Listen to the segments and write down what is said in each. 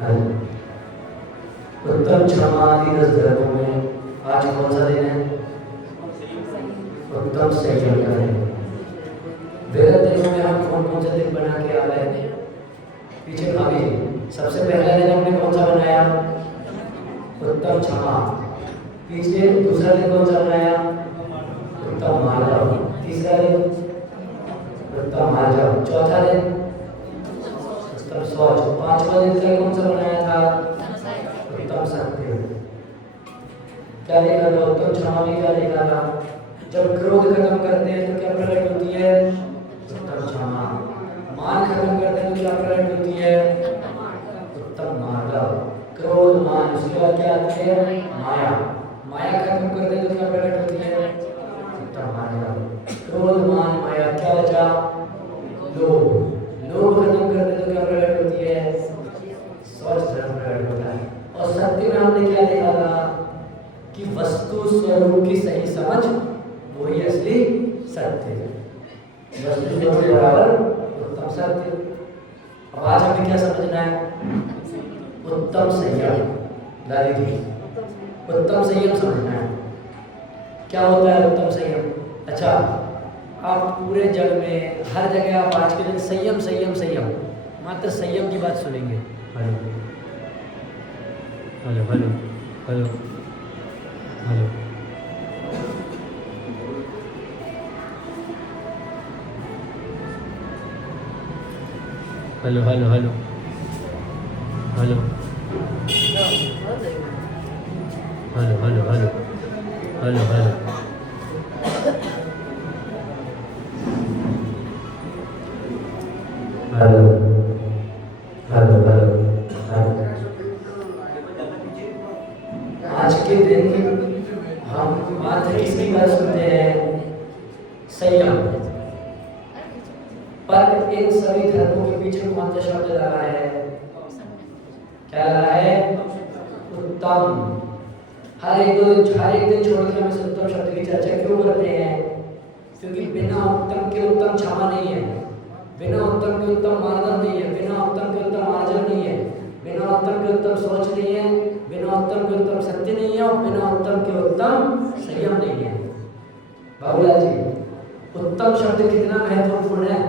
हाँ, उत्तम क्षमादि 10 धर्मों में आज कौन सा दिन है? उत्तम संयम का दिन। विगत दिनों में हम कौन कौन से दिन बना के आ गए? पीछे भाभी सबसे पहला दिन हमने कौन सा बनाया? उत्तम क्षमा। पीछे दूसरा दिन कौन सा बनाया? उत्तम मार्जव। तीसरा दिन उत्तम मार्जव। चौथा दिन उत्तम शौच। पांचवा दिन का कौन सा बनाया था? उत्तम सत्य। क्या लिखा था? उत्तम क्षमा में क्या लिखा था? जब क्रोध खत्म करते हैं तो क्या प्रकट होती है? उत्तम क्षमा। मान खत्म करते हैं तो क्या प्रकट होती है? उत्तम मार्जव। क्रोध मान, उसके बाद क्या आती है? माया। माया खत्म करते हैं तो क्या प्रकट होती है? उत्तम मार्जव। क्रोध मान माया, क्या बचा? लोभ। लोभ खत्म करते हैं तो क्या प्रकट होती है? शौच धर्म प्रकट होता है। और सत्य में हमने क्या देखा था कि वस्तु स्वरूप की सही समझ वही असली सत्य है। वस्तु स्वरूप बराबर उत्तम सत्य। अब आज हमें क्या समझना है? उत्तम संयम। दादी जी, उत्तम संयम समझना है। क्या होता है उत्तम संयम? अच्छा, आप पूरे जग में हर जगह आप आज के दिन संयम संयम संयम, मात्र संयम की बात सुनेंगे। Hello hello hello hello hello. Hello hello hello hello hello hello hello hello hello. Hello hello hello. आज के दिन हम मात्र किसकी बात सुनते हैं? संयम। पर इन सभी धर्मों के पीछे कौन सा शब्द लगा है? क्या लगा है? उत्तम। हर एक दिन छोड़ के हम इस उत्तम शब्द की चर्चा क्यों करते हैं? क्योंकि बिना उत्तम के उत्तम क्षमा नहीं है, बिना उत्तम के उत्तम मार्जव नहीं है, बिना उत्तम के उत्तम मार्जव नहीं है, बिना उत्तम के उत्तम सोच नहीं है, बिना उत्तम के उत्तम सत्य नहीं है, और बिना उत्तम के उत्तम संयम नहीं है। बाबूलाल जी, उत्तम शब्द कितना महत्वपूर्ण है?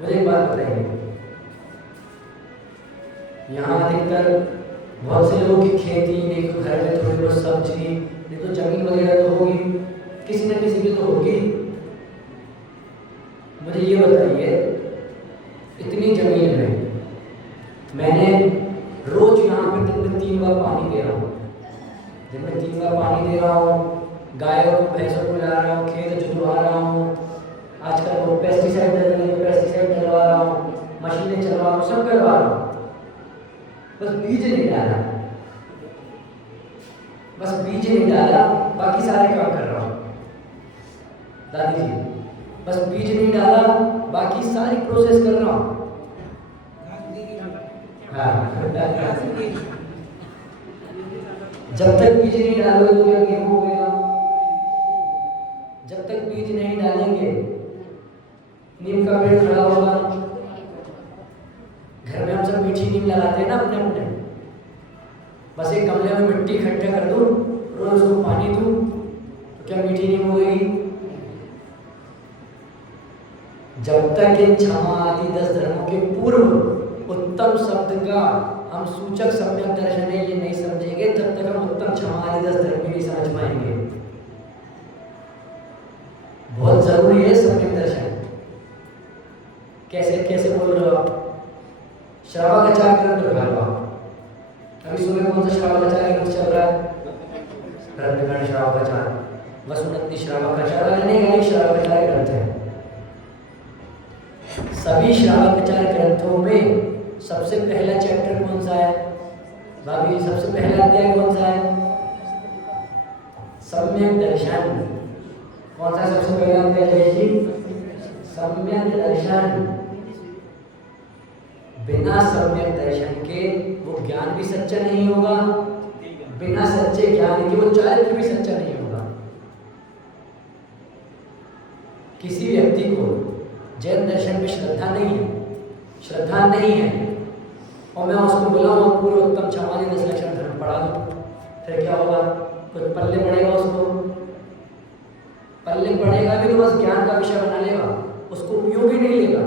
मुझे एक बात बताइए। यहाँ अधिकतर बहुत से लोगों की खेती, नहीं तो घर में थोड़ी बहुत सब्जी, नहीं तो जमीन वगैरह तो होगी, किसी न किसी की तो होगी। मुझे ये बताइए, इतनी जमीन में मैंने रोज यहाँ पे दिन में 3 बार पानी दे रहा हूँ, दिन में 3 बार पानी दे रहा हूँ, गायों को भैंसों को ला रहा हूँ, खेत जुतवा रहा हूँ, आजकल वो पेस्टिसाइड डलने लगे, पेस्टिसाइड डलवा रहा हूँ, मशीनें चलवा रहा हूँ, सब करवा रहा हूँ, बस बीज नहीं डाला, बस बीज नहीं डाला, बाकी सारे काम कर रहा हूँ। दादी जी, बस बीज नहीं डाला, बाकी सारी प्रोसेस कर रहा हूँ। हाँ, जब तक बीज नहीं डालोगे तो क्या गेहूं हो गया? जब तक बीज नहीं डालेंगे नीम का पेड़ खड़ा होगा। घर में हम सब मीठी नीम लगाते हैं ना अपने अपने, बस एक गमले में मिट्टी इकट्ठा कर दूं, रोज उसको पानी दूं, तो क्या मीठी नीम हो गई? जब तक इन क्षमा आदि 10 धर्मों के पूर्व उत्तम शब्द का हम सूचक सम्यक दर्शन है ये नहीं समझेंगे, तब तक हम उत्तम क्षमा आदि 10 धर्म भी नहीं समझ पाएंगे। बहुत जरूरी है सम्यक दर्शन। कैसे कैसे बोल रहे हो आप? श्रावकाचार ग्रंथ उठा लो आप। अभी सुबह कौन सा श्रावकाचार ग्रंथ चल रहा है? रत्नगण श्रावकाचार, वसुनंदी श्रावकाचार, अनेक श्रावकाचार ग्रंथ है। सभी श्रावकाचार ग्रंथों में सबसे पहला चैप्टर कौन सा है? भाभी, सबसे पहला अध्याय कौन सा है? सम्यक दर्शन। कौन सा सबसे पहला अध्याय जी? सम्यक दर्शन। बिना सम्यक दर्शन के वो ज्ञान भी सच्चा नहीं होगा, बिना सच्चे ज्ञान के वो चारित्र भी सच्चा नहीं होगा। किसी व्यक्ति को जैन दर्शन में श्रद्धा नहीं है, और मैं उसको बुलाऊँ पूर्व उत्तम क्षमा 10 लक्षण धर्म पढ़ा दूँ, फिर क्या होगा? कुछ पल्ले पड़ेगा उसको? पल्ले पड़ेगा भी तो बस ज्ञान का विषय बना लेगा, उसको उपयोग ही नहीं लेगा।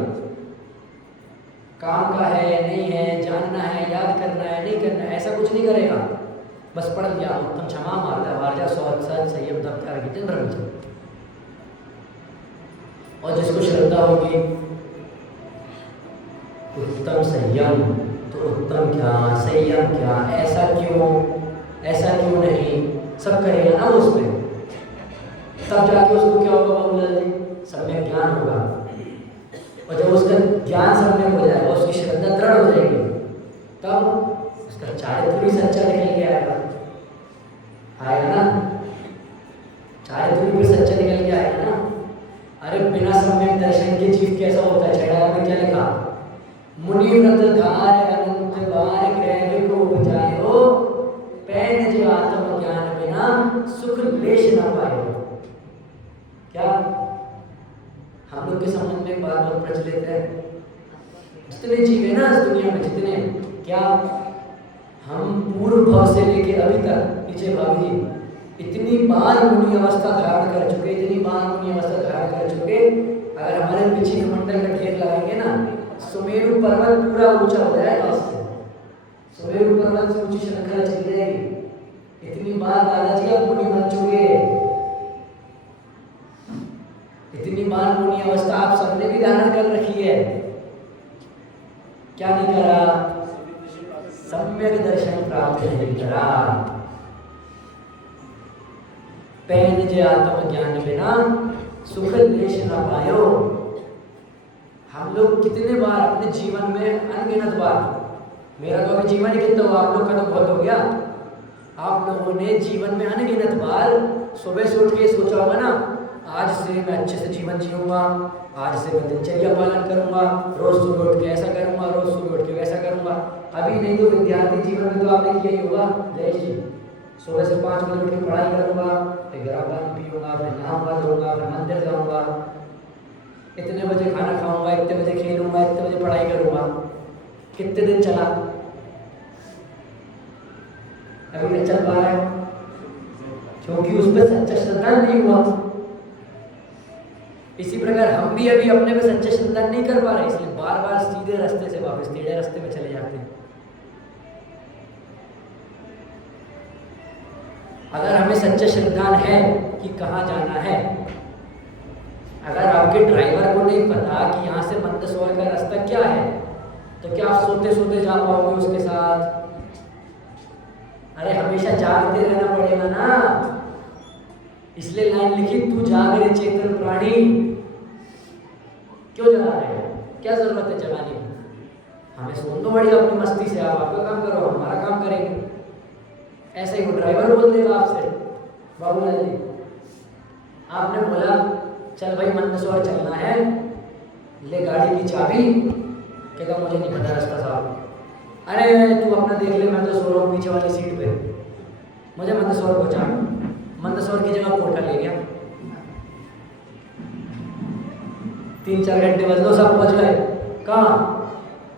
काम का है नहीं है, जानना है, याद करना है नहीं करना है, ऐसा कुछ नहीं करेगा। बस पढ़ दिया उत्तम क्षमा मार्दा वार्जा सौत सत संयम तप त्याग जितने ब्रह्मचर्य। और जिसको श्रद्धा होगी उत्तम संयम, तो उत्तम क्या संयम क्या, ऐसा क्यों नहीं, सब करेगा ना उसमें, तब जाके उसको क्या होगा बाबूलाल जी? सम्यक ज्ञान होगा। और जब उसका ज्ञान सम्यक हो जाएगा, उसकी श्रद्धा दृढ़ हो जाएगी, तब उसका चारित्र भी सच्चा निकल के आएगा ना, चारित्र भी सच्चा निकल के आएगा ना। अरे बिना सम्यक दर्शन के जीव कैसा होता है? छेड़ा में क्या लिखा? मुनि व्रत धार अनंत बार ग्रह को बचायो, पैन जो आत्म ज्ञान बिना सुख लेश न पाए। क्या हम लोग के संबंध में बात बहुत प्रचलित है? जितने जीव है ना इस दुनिया में, जितने, क्या हम पूर्व भाव से लेके अभी तक, पीछे भाभी जी इतनी बार मुनि अवस्था धारण कर चुके, इतनी बार मुनि अवस्था धारण कर चुके, अगर हमारे पीछे मंडल का ढेर लगाएंगे ना, सुमेरु पर्वत पूरा ऊंचा हो जाएगा इससे, सुमेरु पर्वत से ऊंची श्रृंखला चली जाएगी। इतनी बार दादाजी अब मुनि बन चुके, इतनी बार मुनि अवस्था आप सबने भी धारण कर रखी है, क्या नहीं करा? सम्यक दर्शन प्राप्त नहीं करा। पैन जे आत्म ज्ञान बिना सुख लेश न पायो। हम लोग कितने बार अपने जीवन में, अनगिनत बार, मेरा तो अभी जीवन ही कितना हुआ, आप लोग का तो बहुत हो गया, आप लोगों ने जीवन में अनगिनत बार सुबह से उठ के सोचा होगा ना, आज से मैं अच्छे से जीवन जीऊँगा, आज से मैं दिनचर्या पालन करूँगा, रोज़ सुबह उठ के ऐसा करूँगा, रोज़ सुबह उठ के वैसा करूँगा। अभी नहीं तो विद्यार्थी जीवन में तो आपने किया ही होगा जय जी, सुबह से 5 बजे उठ के पढ़ाई करूँगा, फिर गर्म पानी पीऊँगा, फिर नहाऊँगा धोऊँगा, फिर मंदिर जाऊँगा, इतने बजे खाना खाऊँगा, इतने बजे खेलूँगा, इतने बजे पढ़ाई करूँगा। कितने दिन चला? अभी नहीं चल पा रहा है, क्योंकि उस पर सच्चा श्रद्धा नहीं हुआ। इसी प्रकार हम भी अभी अपने पे सच्चा श्रद्धा नहीं कर पा रहे, इसलिए बार बार सीधे रास्ते से वापस टेढ़े रास्ते में चले जाते हैं। अगर हमें सच्चा श्रद्धा है कि कहाँ जाना है, अगर आपके ड्राइवर को नहीं पता कि यहाँ से मंदसौर का रास्ता क्या है, तो क्या आप सोते सोते जा पाओगे उसके साथ? अरे हमेशा जागते रहना पड़ेगा ना, इसलिए लाइन लिखी, तू जाग रे चेतन प्राणी। क्यों जगा रहे हो? क्या जरूरत है जगाने की? हमें सुन दो बढ़िया अपनी मस्ती से, आप आपका काम करो, हम हमारा काम करेंगे। ऐसे ही वो ड्राइवर बोल देगा आपसे, बाबूलाल जी आपने बोला चल भाई मंदसौर चलना है, ले गाड़ी की चाबी, कहता मुझे नहीं पता रास्ता साहब। अरे तू अपना देख ले, मैं तो सो रहा हूँ पीछे वाली सीट पे, मुझे मंदसौर पहुँचा। मंदसौर की जगह कोटा ले गया, 3-4 घंटे बस लो, सब पहुँच गए। कहाँ?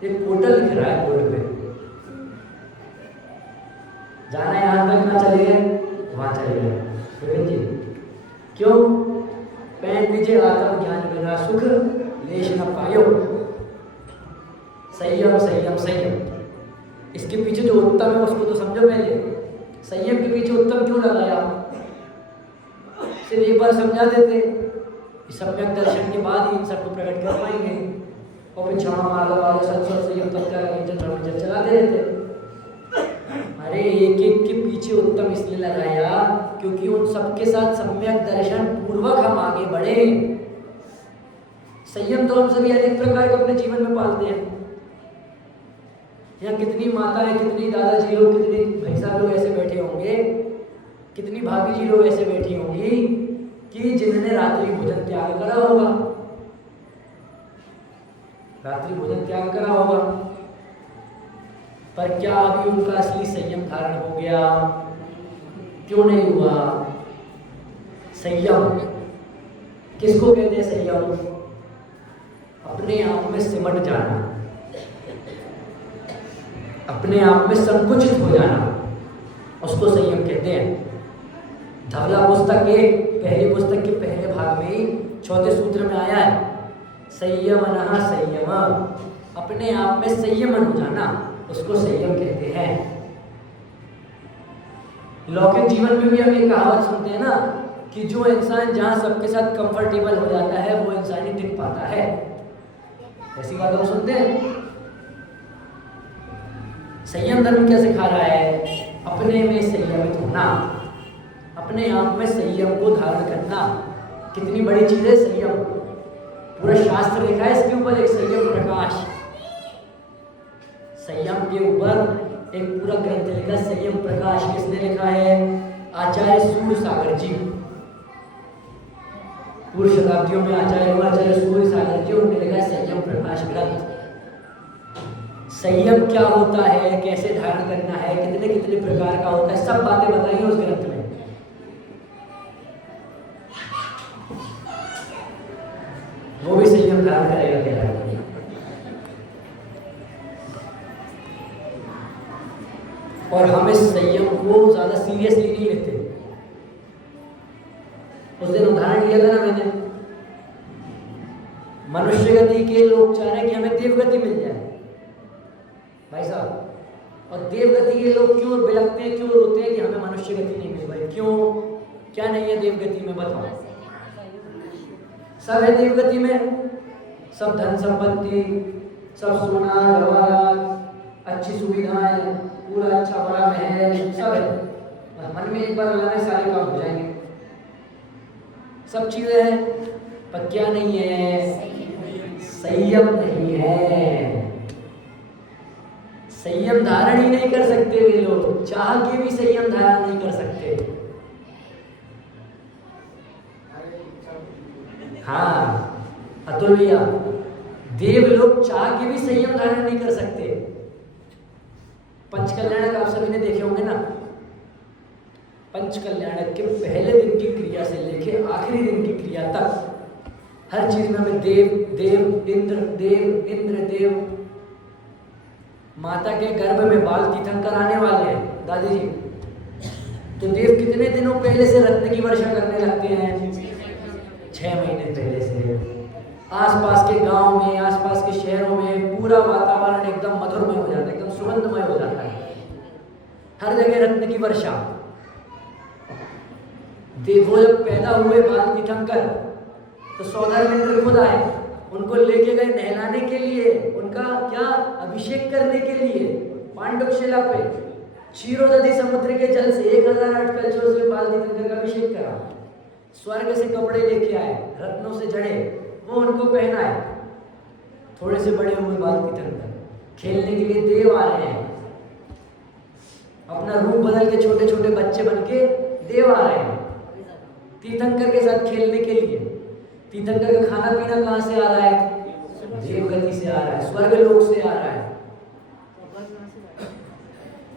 एक कोटा लिख रहा है बोर्ड पे, जाना है यहाँ तक, कहाँ चले गए? वहाँ चले गए। जी क्यों? पैन नीचे आत्म ज्ञान बिना सुख लेश न पायो। संयम संयम संयम, इसके पीछे जो उत्तम है उसको तो समझो पहले। संयम के पीछे उत्तम क्यों लगाया? सिर्फ एक बार समझा देते, सम्यक दर्शन के बाद ही इन सबको प्रकट कर पाएंगे, और फिर क्षमा मार्ग वाले सत्संग संयम तत्व चलाते रहते। अरे एक एक के पीछे उत्तम इसलिए लगाया क्योंकि उन सबके साथ सम्यक दर्शन पूर्वक हम आगे बढ़े। संयम तो हम सभी अनेक प्रकार के अपने जीवन में पालते हैं। यहाँ कितनी माता है, कितनी दादाजी लोग, कितने भाई साहब लोग ऐसे बैठे होंगे, कितनी भाभी जी लोग ऐसे बैठी होंगी कि जिन्होंने रात्रि भोजन त्याग करा होगा, रात्रि भोजन त्याग करा होगा, पर क्या अभी उनका असली संयम धारण हो गया? क्यों नहीं हुआ? संयम किसको कहते हैं? संयम अपने आप में सिमट जाना। अपने आप में संकुचित हो जाना, उसको संयम कहते हैं। धवला पुस्तक के पहली पुस्तक के पहले भाग में ही चौथे सूत्र में आया है, संयमनः संयम, अपने आप में संयमन हो जाना, उसको संयम कहते हैं। लौकिक जीवन में भी हम ये कहावत सुनते हैं ना कि जो इंसान जहाँ सबके साथ कंफर्टेबल हो जाता है वो इंसान ही टिक पाता है। ऐसी बात हम सुनते हैं। संयम धर्म क्या सिखा रहा है? अपने में संयमित होना, अपने आप में संयम को धारण करना। कितनी बड़ी चीज है संयम। पूरा शास्त्र लिखा है इसके ऊपर, एक संयम प्रकाश। संयम के ऊपर एक पूरा ग्रंथ लिखा, संयम प्रकाश। किसने लिखा है? आचार्य सूर्य सागर जी। पूर्व शताब्दियों में आचार्य सूर्य सागर जी, उन्होंने लिखा है संयम प्रकाश ग्रंथ। संयम क्या होता है, कैसे धारण करना है, कितने कितने प्रकार का होता है, सब बातें बताई उस ग्रंथ में। वो भी संयम धारण करेगा क्या है? और हम इस संयम को ज्यादा सीरियसली नहीं लेते। उस दिन उदाहरण लिया था ना मैंने, मनुष्य गति के लोग चाह रहे हैं कि हमें देवगति मिल जाए भाई साहब, और देवगति के लोग क्यों बिलखते हैं, क्यों रोते हैं कि हमें मनुष्य गति नहीं मिल पाई? क्यों, क्या नहीं है देवगति में, बताओ। सब है देवगति में, सब धन संपत्ति, सब सोना जवाहरात, अच्छी सुविधाएं, पूरा अच्छा बड़ा महल, सब है। मन में एक बार अल्लाह ने सारे काम हो जाएंगे, सब चीजें हैं, पर क्या नहीं है? संयम नहीं है। संयम धारण ही नहीं कर सकते वे लोग, चाह के भी संयम धारण नहीं कर सकते। हाँ अतुल भैया, देव लोग चाह के भी संयम धारण नहीं कर सकते। पंचकल्याणक आप सभी ने देखे होंगे ना। पंचकल्याणक के पहले दिन की क्रिया से लेके आखिरी दिन की क्रिया तक हर चीज में हमें देव देव इंद्र देव। माता के गर्भ में बाल तीर्थंकर आने वाले हैं दादी जी, तो देव कितने दिनों पहले से रत्न की वर्षा करने लगते हैं? 6 महीने पहले से। आसपास के गांव में, आसपास के शहरों में पूरा वातावरण एकदम मधुरमय हो जाता है, एकदम सुगंधमय हो जाता है, हर जगह रत्न की वर्षा। देवो जब पैदा हुए बाल तीर्थंकर, तो सौदामित्र खुद आए, उनको लेके गए नहलाने के लिए, उनका क्या अभिषेक करने के लिए पांडुशिला पे क्षीरोदधि समुद्र के जल से 1008 कलशों से बाल तीर्थंकर का अभिषेक करा। स्वर्ग से कपड़े लेके आए, रत्नों से जड़े, वो उनको पहनाए। थोड़े से बड़े हुए बाल तीर्थंकर, खेलने के लिए देव आ रहे हैं, अपना रूप बदल के छोटे छोटे बच्चे बन के देव आ रहे हैं तीर्थंकर के साथ खेलने के लिए। तीर्थंकर का खाना पीना कहाँ से आ रहा है? देवगति से आ रहा है, स्वर्ग लोक से आ रहा है।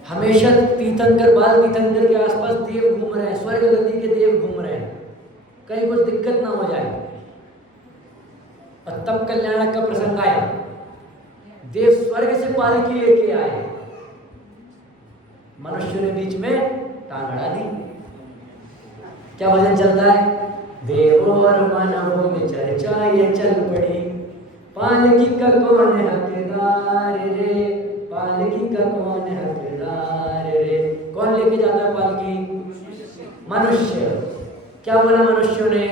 हमेशा तीर्थंकर, बाल तीर्थंकर के आसपास देव घूम रहे हैं, स्वर्ग गति के देव घूम रहे हैं, कहीं कुछ दिक्कत ना हो जाए। और तब कल्याणक का प्रसंग आया, देव स्वर्ग से पालकी लेके आए, मनुष्य ने बीच में टांग अड़ा दी। क्या भजन चलता है? देवो और मानवों में चर्चा ये चल पड़ी, पालकी का कौन हकदार रे, पालकी का कौन हकदार रे। कौन लेके जाता है पालकी? मनुष्य। क्या बोला मनुष्यों ने?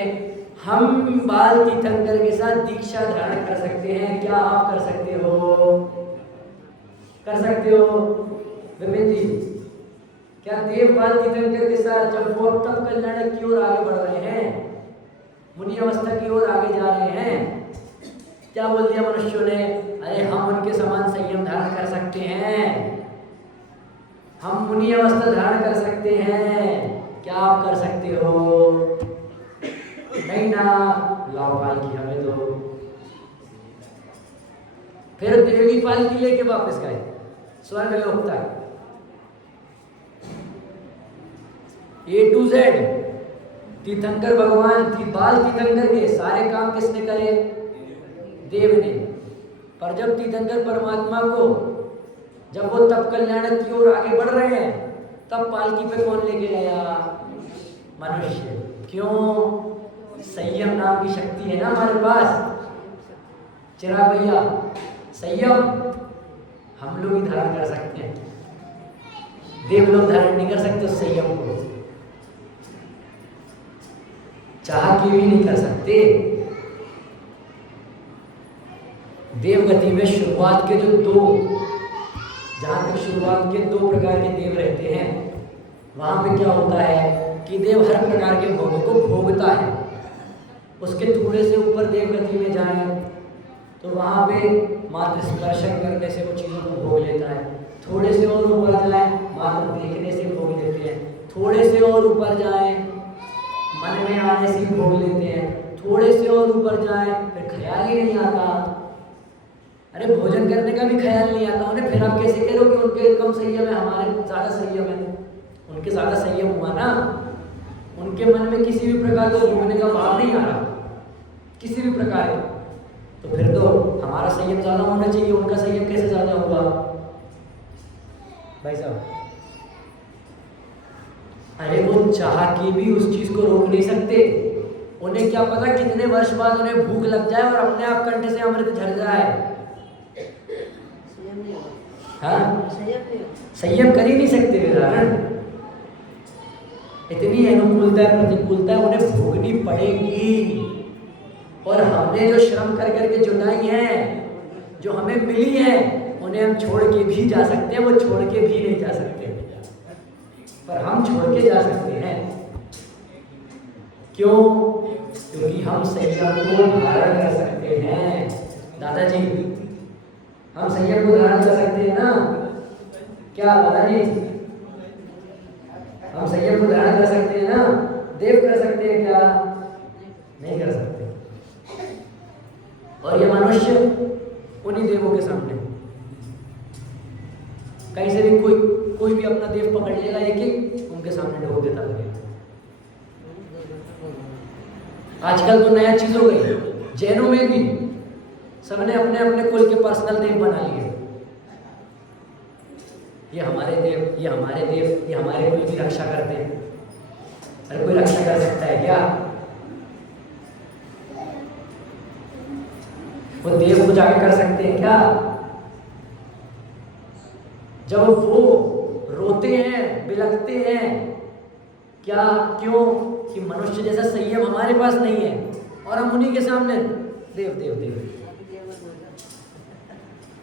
हम बाल तीर्थंकर के साथ दीक्षा धारण कर सकते हैं, क्या आप कर सकते हो? कर सकते हो विपिन जी? क्या देव बाल तीर्थंकर के साथ जब वो तब कल्याणक की ओर आगे बढ़ रहे हैं, मुनि अवस्था की ओर आगे जा रहे हैं, क्या बोल दिया मनुष्यों ने? अरे हम उनके समान संयम धारण कर सकते हैं, हम मुनि अवस्था धारण कर सकते हैं, क्या आप कर सकते हो? नहीं ना, लाओ पालकी हमें दो। फिर देवी पालकी लेके वापस गए स्वर्ग लोक तक। A to Z तीर्थंकर भगवान बाल तीर्थंकर के सारे काम किसने करे? देव ने। पर जब तीर्थंकर परमात्मा को जब वो तप कल्याण की ओर आगे बढ़ रहे हैं तब पालकी पे कौन लेके गया? मनुष्य। क्यों? संयम नाम की शक्ति है ना हमारे पास। चिराग भैया, संयम हम लोग ही धारण कर सकते हैं, देव लोग धारण नहीं कर सकते उस संयम को, चाह के भी नहीं कर सकते। देव गति में शुरुआत के जो दो, जहां तक शुरुआत के दो प्रकार के देव रहते हैं, वहां पे क्या होता है कि देव हर प्रकार के भोगों को भोगता है। उसके थोड़े से ऊपर देव गति में जाए तो वहां पे मात्र स्पर्शन करने से वो चीज़ों को भोग लेता है। थोड़े से और ऊपर जाए मात्र देखने से भोग लेते हैं। थोड़े से और ऊपर जाए मन में आने से भोग लेते हैं। थोड़े से और ऊपर जाए फिर ख्याल ही नहीं आता, अरे भोजन करने का भी ख्याल नहीं आता उन्हें। फिर आप कैसे कह रहे हो कि उनके कम संयम है, हमारे ज़्यादा संयम है? उनके ज़्यादा संयम हुआ ना, उनके मन में किसी भी प्रकार का भोगने का भाव नहीं आ रहा, किसी भी प्रकार का। तो फिर तो हमारा संयम ज़्यादा होना चाहिए, उनका संयम कैसे ज़्यादा होगा भाई साहब? अरे वो चाह के भी उस चीज़ को रोक नहीं सकते। उन्हें क्या पता कितने वर्ष बाद उन्हें भूख लग जाए और अपने आप कंठ से अमृत झड़ जाए। हाँ, संयम कर ही नहीं सकते विधारण। इतनी अनुकूलता प्रतिकूलता उन्हें भोगनी पड़ेगी। और हमने जो श्रम कर करके जुटाई है, जो हमें मिली है, उन्हें हम छोड़ के भी जा सकते हैं, वो छोड़ के भी नहीं जा सकते, पर हम छोड़ के जा सकते हैं। क्यों? क्योंकि हम संयम को धारण कर सकते हैं। दादाजी, हम संयम को धारण कर सकते हैं ना? क्या दादाजी, हम संयम को धारण कर सकते हैं ना? देव कर सकते हैं क्या? नहीं कर सकते। और ये मनुष्य उन्हीं देवों के सामने कहीं से भी कोई भी अपना देव पकड़ लेगा, एक एक उनके सामने ढोक देता है। आजकल तो नया चीज हो गई, जैनों में भी सबने अपने अपने कुल के पर्सनल देव बना लिए। ये हमारे देव, ये हमारे देव, ये हमारे कुल की रक्षा करते हैं। अरे कोई रक्षा कर सकता है क्या? वो देव को जाके कर सकते हैं क्या? जब वो रोते हैं, बिलखते हैं, क्या? क्यों? कि मनुष्य जैसा संयम हमारे पास नहीं है और हम उन्हीं के सामने देव देव देव।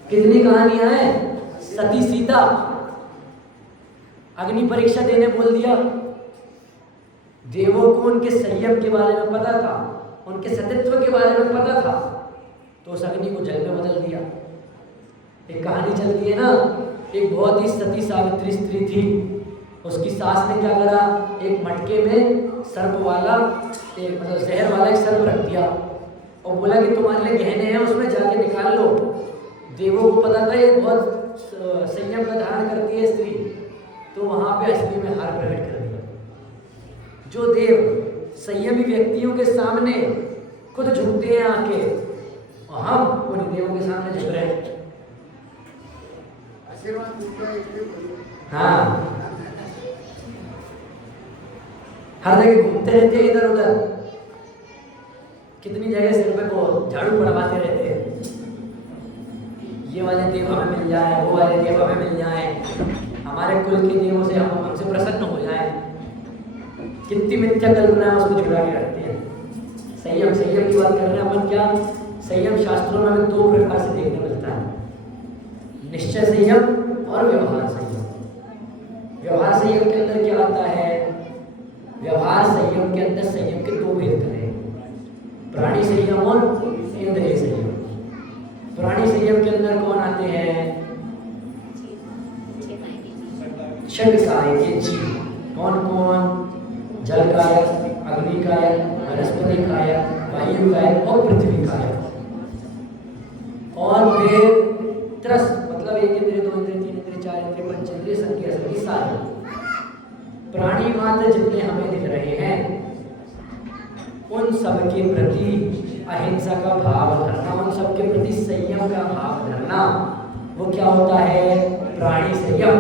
कितनी कहानियां हैं। सती सीता अग्नि परीक्षा देने बोल दिया। देवों को उनके संयम के बारे में पता था, उनके सतीत्व के बारे में पता था, तो उस अग्नि को जल में बदल दिया। एक कहानी चलती है ना, एक बहुत ही सती सावित्री स्त्री थी। उसकी सास ने क्या करा, एक मटके में सर्प वाला एक मतलब जहर वाला एक सर्प रख दिया और बोला कि तुम्हारे लिए गहने हैं, उसमें जाके निकाल लो। देवों को पता था ये बहुत संयम का धारण करती है स्त्री, तो वहां पे असली में हार प्रकट कर दिया। जो देव संयमी व्यक्तियों के सामने खुद झुकते हैं आके, और हम उन देवों के सामने झुक रहे हैं। हाँ, हर जगह घूमते रहते हैं इधर उधर, कितनी जगह सिर पे को झाड़ू पड़वाते रहते हैं। ये वाले देव हमें मिल जाए, वो वाले देव हमें मिल जाए, हमारे कुल के देवों से हम हमसे प्रसन्न हो जाए। कितनी मिथ्या कल्पना उसको जुड़ा के रखते हैं। संयम की बात कर रहे हैं अपन। क्या संयम शास्त्रों में हमें दो प्रकार से देखने मिलता है, निश्चय संयम और व्यवहार संयम। व्यवहार संयम के अंदर क्या आता है? व्यवहार संयम के अंदर संयम के दो भेद हैं, प्राणी संयम और इंद्रिय संयम। प्राणी संयम के अंदर कौन आते हैं? षडकाय के जीव। कौन कौन? जल कायक, अग्नि कायक, वनस्पति कायक, वायु कायक और पृथ्वी कायक। और फिर त्रस मतलब एक इंद्रिय, दो इंद्रिय, तीन इंद्रिय, चार इंद्रिय, पंच इंद्रिय, संख्या सभी सारे प्राणी मात्र जितने हमें दिख रहे हैं, उन सब के प्रति अहिंसा का भाव धरना, उन सब के प्रति संयम का भाव धरना, वो क्या होता है? प्राणी संयम।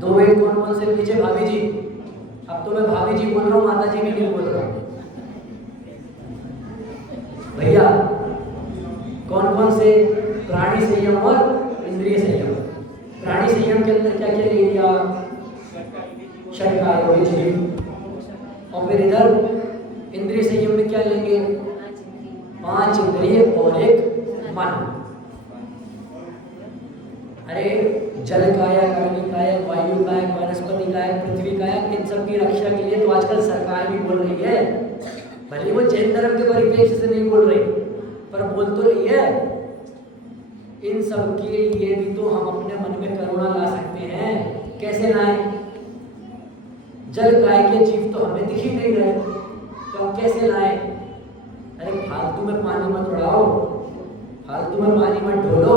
दो वेद कौन कौन से पीछे भाभी जी? अब तो मैं भाभी जी बोल रहा हूँ, माता जी भी नहीं बोल रहा हूँ भैया। कौन कौन से? प्राणी संयम और इंद्रिय संयम। प्राणी संयम के अंदर क्या क्या ले लिया? षटकार जीव। और फिर इधर इंद्रिय संयम में क्या लेंगे? 5 इंद्रिय और 1 मन। अरे जल कायक, अग्नि कायक, वायु कायक, वनस्पति कायक, पृथ्वी कायक, इन सब की रक्षा के लिए तो आजकल सरकार भी बोल रही है। भले वो जैन धर्म के परिप्रेक्ष्य से नहीं बोल रही, पर बोल तो रही है। इन सब के लिए भी तो हम अपने मन में करुणा ला सकते हैं। कैसे लाएं? जल काय के जीव तो हमें दिख ही नहीं रहे, तो हम कैसे लाएं? अरे फालतू में पानी मत उड़ाओ, फालतू में पानी मत ढोलो,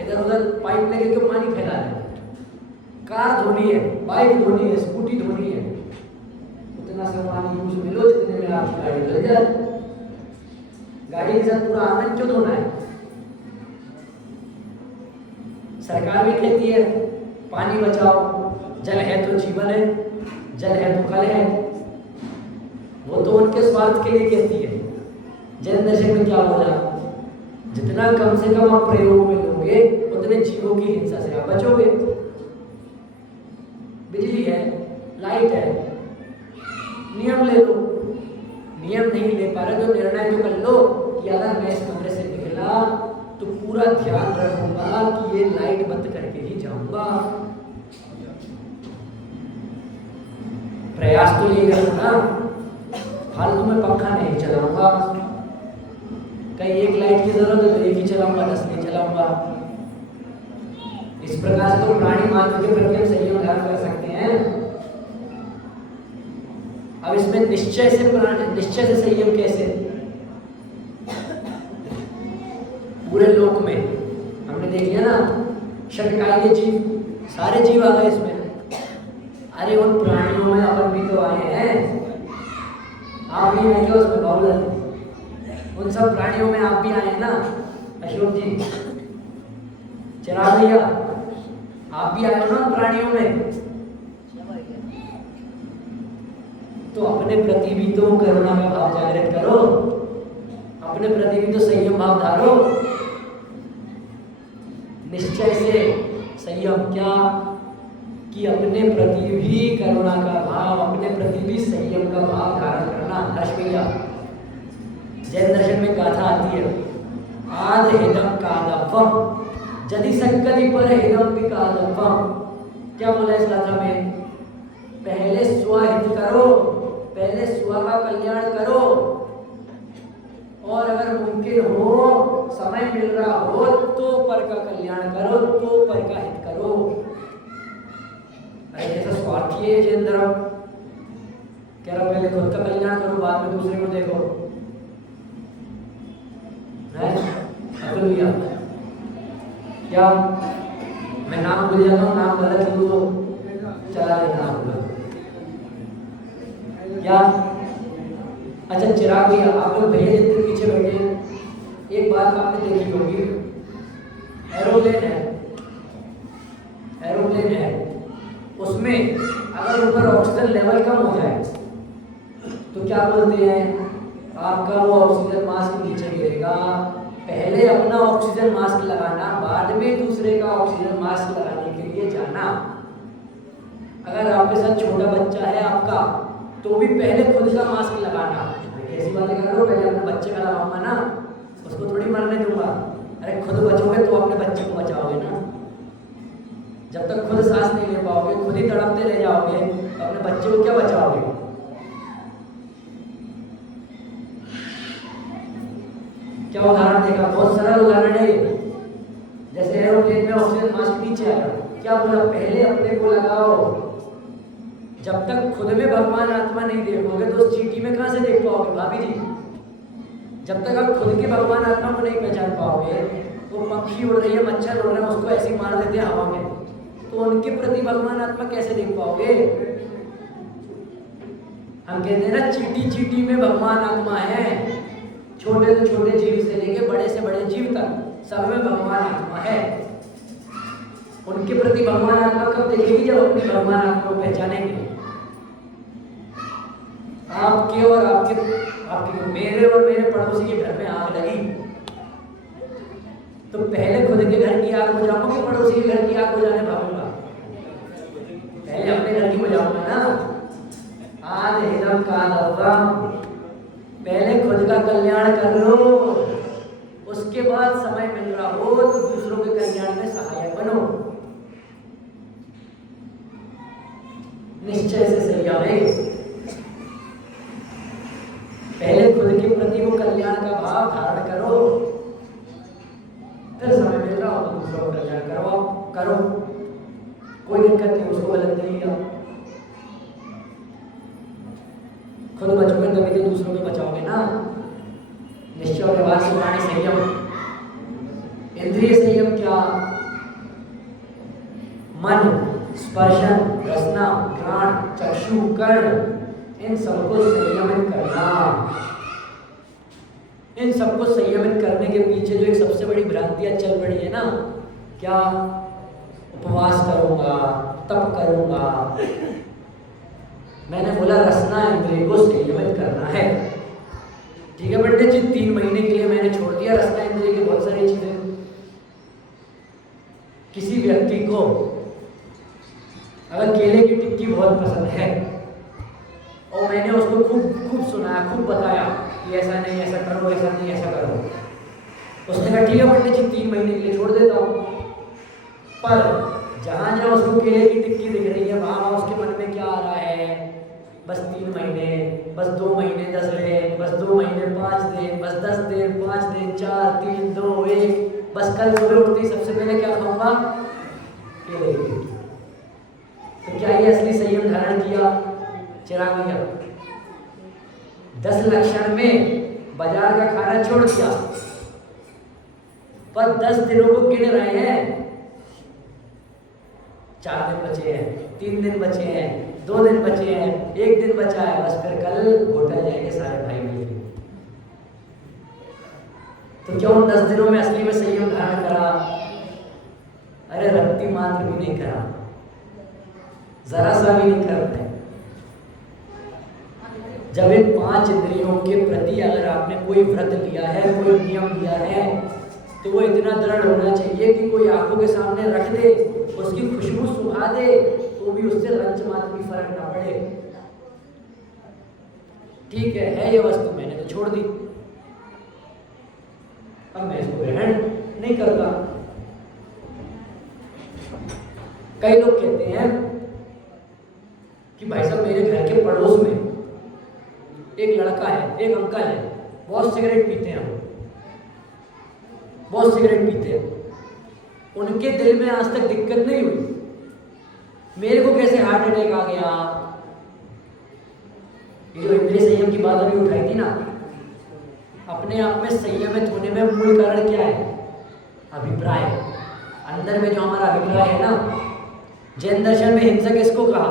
इधर उधर पाइप लेके क्यों पानी फैला रहे? कार धोनी है, बाइक धोनी है, स्कूटी धोनी है, उतना सा पानी यूज में लो जितने में आपकी गाड़ी धुल जाए। गाड़ी के साथ पूरा आनंद क्यों धोना है? सरकार भी कहती है पानी बचाओ, जल है तो जीवन है, जल है तो कल है। वो तो उनके स्वार्थ के लिए कहती है। जैन दर्शन में क्या बोला? जितना कम से कम आप प्रयोग में लोगे उतने जीवों की हिंसा से आप बचोगे। बिजली है, लाइट है, नियम ले लो। नियम नहीं ले पा रहे तो निर्णय तो कर लो कि अगर मैं इस कमरे से निकला तो पूरा ध्यान रखूंगा कि ये लाइट बंद करके ही जाऊंगा। प्रयास तो ये करूंगा, फालतू में पंखा नहीं चलाऊंगा। कहीं एक लाइट की जरूरत है तो एक ही चलाऊंगा, 10 नहीं चलाऊंगा। इस प्रकार से तो प्राणी मात्र के प्रति हम संयम धारण कर सकते हैं। अब इसमें निश्चय से संयम कैसे? पूरे लोक में हमने देख लिया ना, षटकाय जीव, सारे जीव आ गए इसमें। अरे उन प्राणियों में अपन भी तो आए हैं, आप भी हैं क्या उसमें? बाहुलन, उन सब प्राणियों में आप भी आए हैं ना। अशोक जी, चिराग भैया, आप भी आए हो ना प्राणियों में। तो अपने प्रति भी तो करुणा का भाव जागृत करो, अपने प्रति भी तो संयम भाव धारो। निश्चय से संयम क्या? कि अपने प्रति भी करुणा का भाव, अपने प्रति भी संयम का भाव धारण करना। हर्ष भैया, जैन दर्शन में गाथा आती है, आद हिदम कादवम यदि सक्कति पर हिदम भी कादवम। क्या बोला इस गाथा में? पहले स्वहित करो, पहले स्व का कल्याण करो, और अगर मुमकिन हो, समय मिल रहा हो तो पर का कल्याण करो, तो पर का हित करो। अरे ऐसा स्वार्थी है जैन धर्म, कह रहा पहले खुद का कल्याण करो, बाद में दूसरे को देखो। है क्या? मैं नाम भूल जाता हूँ, नाम गलत लिखूं तो चला लेना आपको क्या? अच्छा चिराग भैया, आप लोग भैया जितने पीछे बैठे हैं, एक बात आपने देखी होगी, एरोप्लेन है, एरोप्लेन है, उसमें अगर ऊपर ऑक्सीजन लेवल कम हो जाए तो क्या बोलते हैं? आपका वो ऑक्सीजन मास्क नीचे गिरेगा। पहले अपना ऑक्सीजन मास्क लगाना, बाद में दूसरे का ऑक्सीजन मास्क लगाने के लिए जाना। अगर आपके साथ छोटा बच्चा है आपका, तो भी पहले खुद का मास्क लगाना। ऐसी बातें कर लो, पहले अपने बच्चे का लगाऊंगा ना, उसको थोड़ी मरने दूंगा। अरे खुद बचोगे तो अपने बच्चे को बचाओगे ना। जब तक खुद सांस नहीं ले पाओगे, खुद ही तड़पते रह जाओगे, तो अपने बच्चे को क्या बचाओगे? क्या उदाहरण देखा? बहुत सरल उदाहरण है। जैसे एरोप्लेन में ऑक्सीजन मास्क नीचे आया, क्या बोला? पहले अपने को लगाओ। जब तक खुद में भगवान आत्मा नहीं देखोगे तो उस चींटी में कहां से देख पाओगे भाभी जी? जब तक आप खुद के भगवान आत्मा को नहीं पहचान पाओगे, तो पक्षी उड़ रही है, मच्छर उड़ रहा है, उसको ऐसे मार देते हैं हवा में, तो उनके प्रति भगवान आत्मा कैसे देख पाओगे? हम कहते हैं ना, चींटी चींटी में भगवान आत्मा है। छोटे से छोटे जीव से लेके बड़े से बड़े जीव तक सब में भगवान आत्मा है। उनके प्रति भगवान आत्मा कब देखेगी? जब अपनी भगवान आत्मा को पहचानेंगे। आपके और आपके मेरे और मेरे पड़ोसी के घर में आग लगी तो पहले खुद के घर की आग बुझाऊंगा कि पड़ोसी के घर की आग बुझाने भागूंगा? पहले अपने घर की बुझाऊंगा ना। आज हिदम का दर्दम, पहले खुद का कल्याण कर लो, उसके बाद समय मिल रहा हो तो दूसरों के कल्याण में सहायक बनो। निश्चय से सही आवे। पहले खुद के प्रति वो कल्याण का भाव धारण करो, फिर समय मिल रहा हो तो दूसरों का कल्याण करो। कोई दिक्कत नहीं, उसको गलत नहीं लिया। खुद बचोगे तभी तो दूसरों को बचाओगे ना। निश्चय और व्यवहार से प्राणी संयम, इंद्रिय संयम क्या? मन, स्पर्शन, रसना, घ्राण, चक्षु, कर्ण, इन सबको संयमित करना। इन सबको संयमित करने के पीछे जो एक सबसे बड़ी भ्रांतियां चल पड़ी है ना, क्या? उपवास करूंगा, तप करूंगा। मैंने बोला रसना इंद्रिय को संयमित करना है। ठीक है पंडित जी, 3 महीने के लिए मैंने छोड़ दिया रसना इंद्रिय की बहुत सारी चीजें। किसी व्यक्ति को अगर केले की टिक्की बहुत पसंद है और मैंने उसको खूब सुनाया, खूब बताया कि ऐसा नहीं, ऐसा करो, ऐसा नहीं, ऐसा करो, उसने कहा ठीक है पंडित जी 3 महीने के लिए छोड़ देता हूँ। पर जहाँ जहाँ उसको केले की टिक्की दिख रही है वहाँ उसके मन में क्या आ रहा है? बस 3 महीने, बस 2 महीने 10 दिन, बस 2 महीने 5 दिन, बस 10 दिन 5 दिन, 4 3 2 1, बस कल सुबह उठती सबसे पहले क्या खाऊंगा? केले की टिक्की। तो क्या ये असली संयम धारण किया? चिराग भैया 10 लक्षण में बाजार का खाना छोड़ दिया, पर 10 दिनों को गिन रहे हैं। 4 दिन बचे हैं, 3 दिन बचे हैं, 2 दिन बचे हैं, 1 दिन बचा है, बस फिर कल होटल जाएंगे सारे भाई मिलकर। तो क्यों उन 10 दिनों में असली में संयम धारण करा? अरे रत्ती मात्र भी नहीं करा, जरा सा भी नहीं करते। जब इन 5 इंद्रियों के प्रति अगर आपने कोई व्रत लिया है, कोई नियम लिया है, तो वो इतना दृढ़ होना चाहिए कि कोई आंखों के सामने रख दे, उसकी खुशबू सुखा दे तो भी उससे रंच मात्र भी फर्क ना पड़े। ठीक है ये वस्तु मैंने तो छोड़ दी, अब मैं इसको ग्रहण नहीं करता। कई लोग कहते हैं कि भाई साहब मेरे घर के पड़ोस में एक लड़का है, एक अंकल है, बहुत सिगरेट पीते हैं, बहुत सिगरेट पीते हैं, उनके दिल में आज तक दिक्कत नहीं हुई, मेरे को कैसे हार्ट अटैक आ गया? ये जो इंद्रिय संयम की बात अभी उठाई थी ना, अपने आप में संयमित होने में मूल कारण क्या है? अभिप्राय। अंदर में जो हमारा अभिप्राय है ना, जैन दर्शन में हिंसा किसको कहा?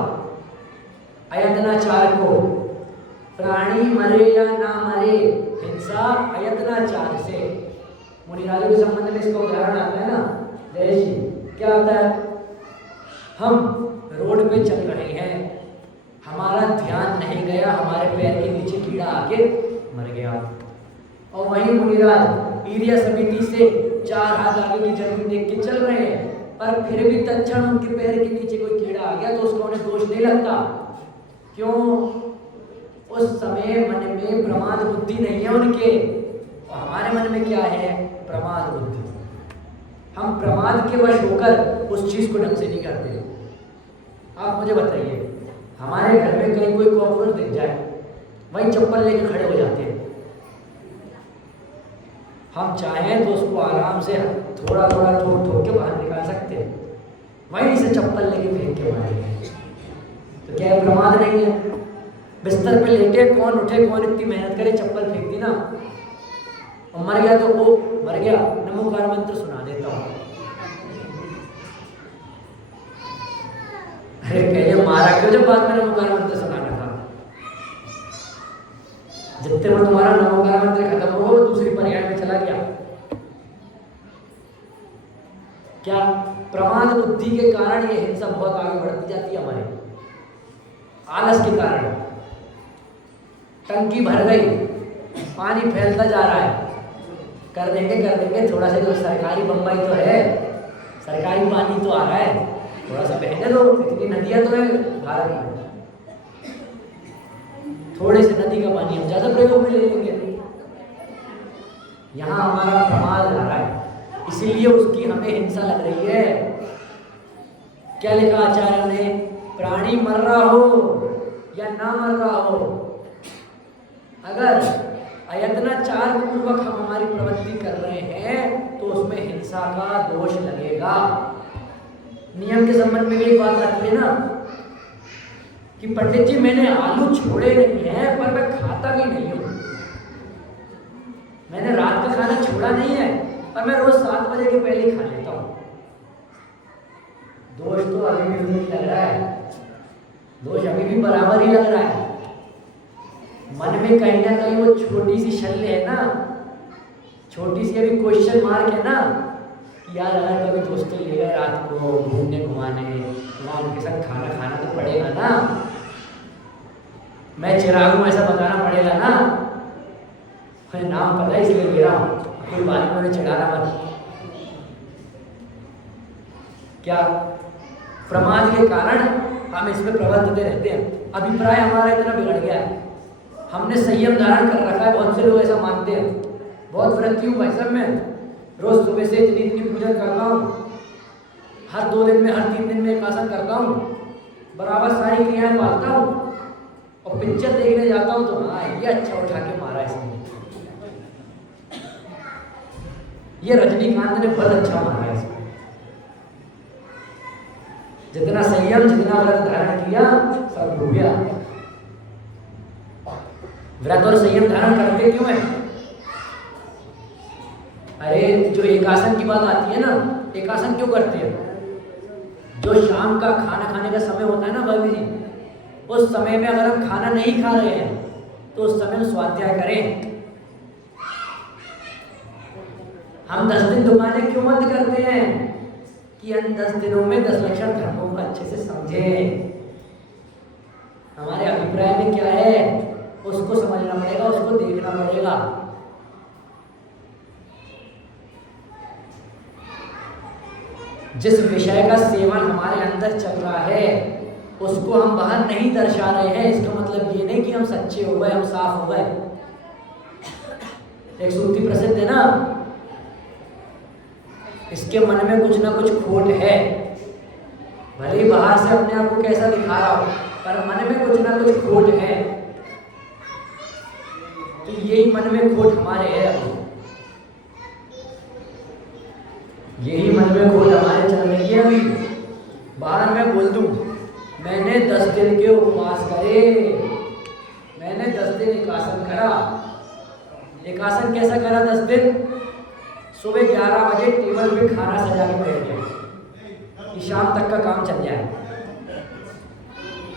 अयत्नाचार को। प्राणी मरे या ना मरे, हिंसा अयत्नाचार से। मुनिराजों के संबंध में इसका उदाहरण आता है ना, जय जी, क्या आता है? हम रोड पे चल रहे हैं, हमारा ध्यान नहीं गया, हमारे पैर के नीचे कीड़ा आके मर गया, और वहीं मुनिराज ईरिया समिति से 4 हाथ आगे की जमीन देख के चल रहे हैं, पर फिर भी तत्क्षण उनके पैर के नीचे कोई कीड़ा आ गया तो उसका उन्हें दोष नहीं लगता। क्यों? उस समय मन में प्रमाद बुद्धि नहीं है उनके, और हमारे मन में क्या है? प्रमाद बुद्धि। हम प्रमाद के वश होकर उस चीज को ढंग से नहीं करते। आप मुझे बताइए, हमारे घर में कहीं कोई कॉकरोच दिख जाए, वहीं चप्पल लेके खड़े हो जाते हैं। हम चाहें तो उसको आराम से थोड़ा थोड़ा ठोक ठोक के बाहर निकाल सकते हैं, वहीं से चप्पल लेके फेंक के मारेंगे। तो क्या है? प्रमाद नहीं है? बिस्तर पे लेटे, कौन उठे, कौन इतनी मेहनत करे, चप्पल फेंक दी ना, और मर गया तो वो मर गया, नमोकार मंत्र सुना देता हूँ। अरे पहले मारा क्यों जब बाद में नमोकार मंत्र सुनाना था? जितने में तुम्हारा नमोकार मंत्र खत्म हो, दूसरी पर्याय में चला गया। क्या प्रमाद बुद्धि के कारण ये हिंसा बहुत आगे बढ़ती जाती है हमारे, आलस के कारण। टंकी भर गई, पानी फैलता जा रहा है, कर देंगे थोड़ा सा, जो सरकारी बम्बई तो है, सरकारी पानी तो आ रहा है, थोड़ा सा बहने दो, इतनी नदियां तो है भारत में, थोड़े से नदी का पानी हम ज़्यादा प्रयोग में ले लेंगे। यहाँ हमारा प्रमाद आ रहा है, इसीलिए उसकी हमें हिंसा लग रही है। क्या लिखा आचार्य ने, प्राणी मर रहा हो या ना मर रहा हो, अगर अयत्नाचार पूर्वक हम हमारी प्रवृत्ति कर रहे हैं तो उसमें हिंसा का दोष लगेगा। नियम के संबंध में एक बात आती है ना कि पंडित जी मैंने आलू छोड़े नहीं है पर मैं खाता भी नहीं हूं, मैंने रात का खाना छोड़ा नहीं है पर मैं रोज 7 बजे के पहले खा लेता हूं। दोष तो अभी भी नहीं लग रहा है, दोष अभी भी बराबर ही लग रहा है। मन में कहीं ना कहीं वो छोटी सी शल्य है ना, छोटी सी अभी क्वेश्चन मार्क है ना कि यार अगर कभी दोस्तों ले गए रात को घूमने घुमाने, वहाँ उनके साथ खाना खाना तो पड़ेगा ना, मैं चिराग हूँ ऐसा बताना पड़ेगा ना, मुझे नाम पता है इसलिए ले रहा हूँ, कोई बात में उन्हें चिढ़ाना मत। क्या प्रमाद के कारण हम इसमें प्रबंध होते रहते हैं, अभिप्राय हमारा इतना बिगड़ गया है, हमने संयम धारण कर रखा है। बहुत से लोग ऐसा मानते हैं, बहुत व्रती हूँ भाई साहब, मैं रोज सुबह से इतनी पूजा करता हूँ, हर 2 दिन में हर 3 दिन में एक आसन करता हूँ, बराबर सारी क्रियाएं पालता हूँ, और पिक्चर देखने जाता हूँ तो हाँ ये अच्छा उठा के मारा इसने, ये रजनीकांत ने बहुत अच्छा मारा है इसको। जितना संयम, जितना व्रत धारण किया सब हो गया। व्रत और संयम धारण करते क्यों है? अरे जो एकासन की बात आती है ना, एकासन क्यों करते हैं? जो शाम का खाना खाने का समय होता है ना भाभी जी, उस समय में अगर हम खाना नहीं खा रहे हैं तो उस समय में स्वाध्याय करें। हम 10 दिन दुकानें क्यों बंद करते हैं कि हम 10 दिनों में 10 लक्षण धर्मों को अच्छे से समझें। हमारे अभिप्राय में क्या है उसको समझना पड़ेगा, उसको देखना पड़ेगा। जिस विषय का सेवन हमारे अंदर चल रहा है उसको हम बाहर नहीं दर्शा रहे हैं, इसका मतलब ये नहीं कि हम सच्चे हो गए, हम साफ हो गए। एक सूक्ति प्रसिद्ध है ना, इसके मन में कुछ ना कुछ खोट है, भले ही बाहर से अपने आप को कैसा दिखा रहा हो पर मन में कुछ ना कुछ खोट है। तो यही मन में खोट हमारे है, यही मन में खोट हमारे चल रही है। अभी बाहर मैं बोल दूं मैंने 10 दिन के उपवास करे, मैंने 10 दिन एकासन करा। एकासन कैसा करा? 10 दिन सुबह 11 बजे टेबल पे खाना सजा के बैठ गया कि शाम तक का काम चल जाए।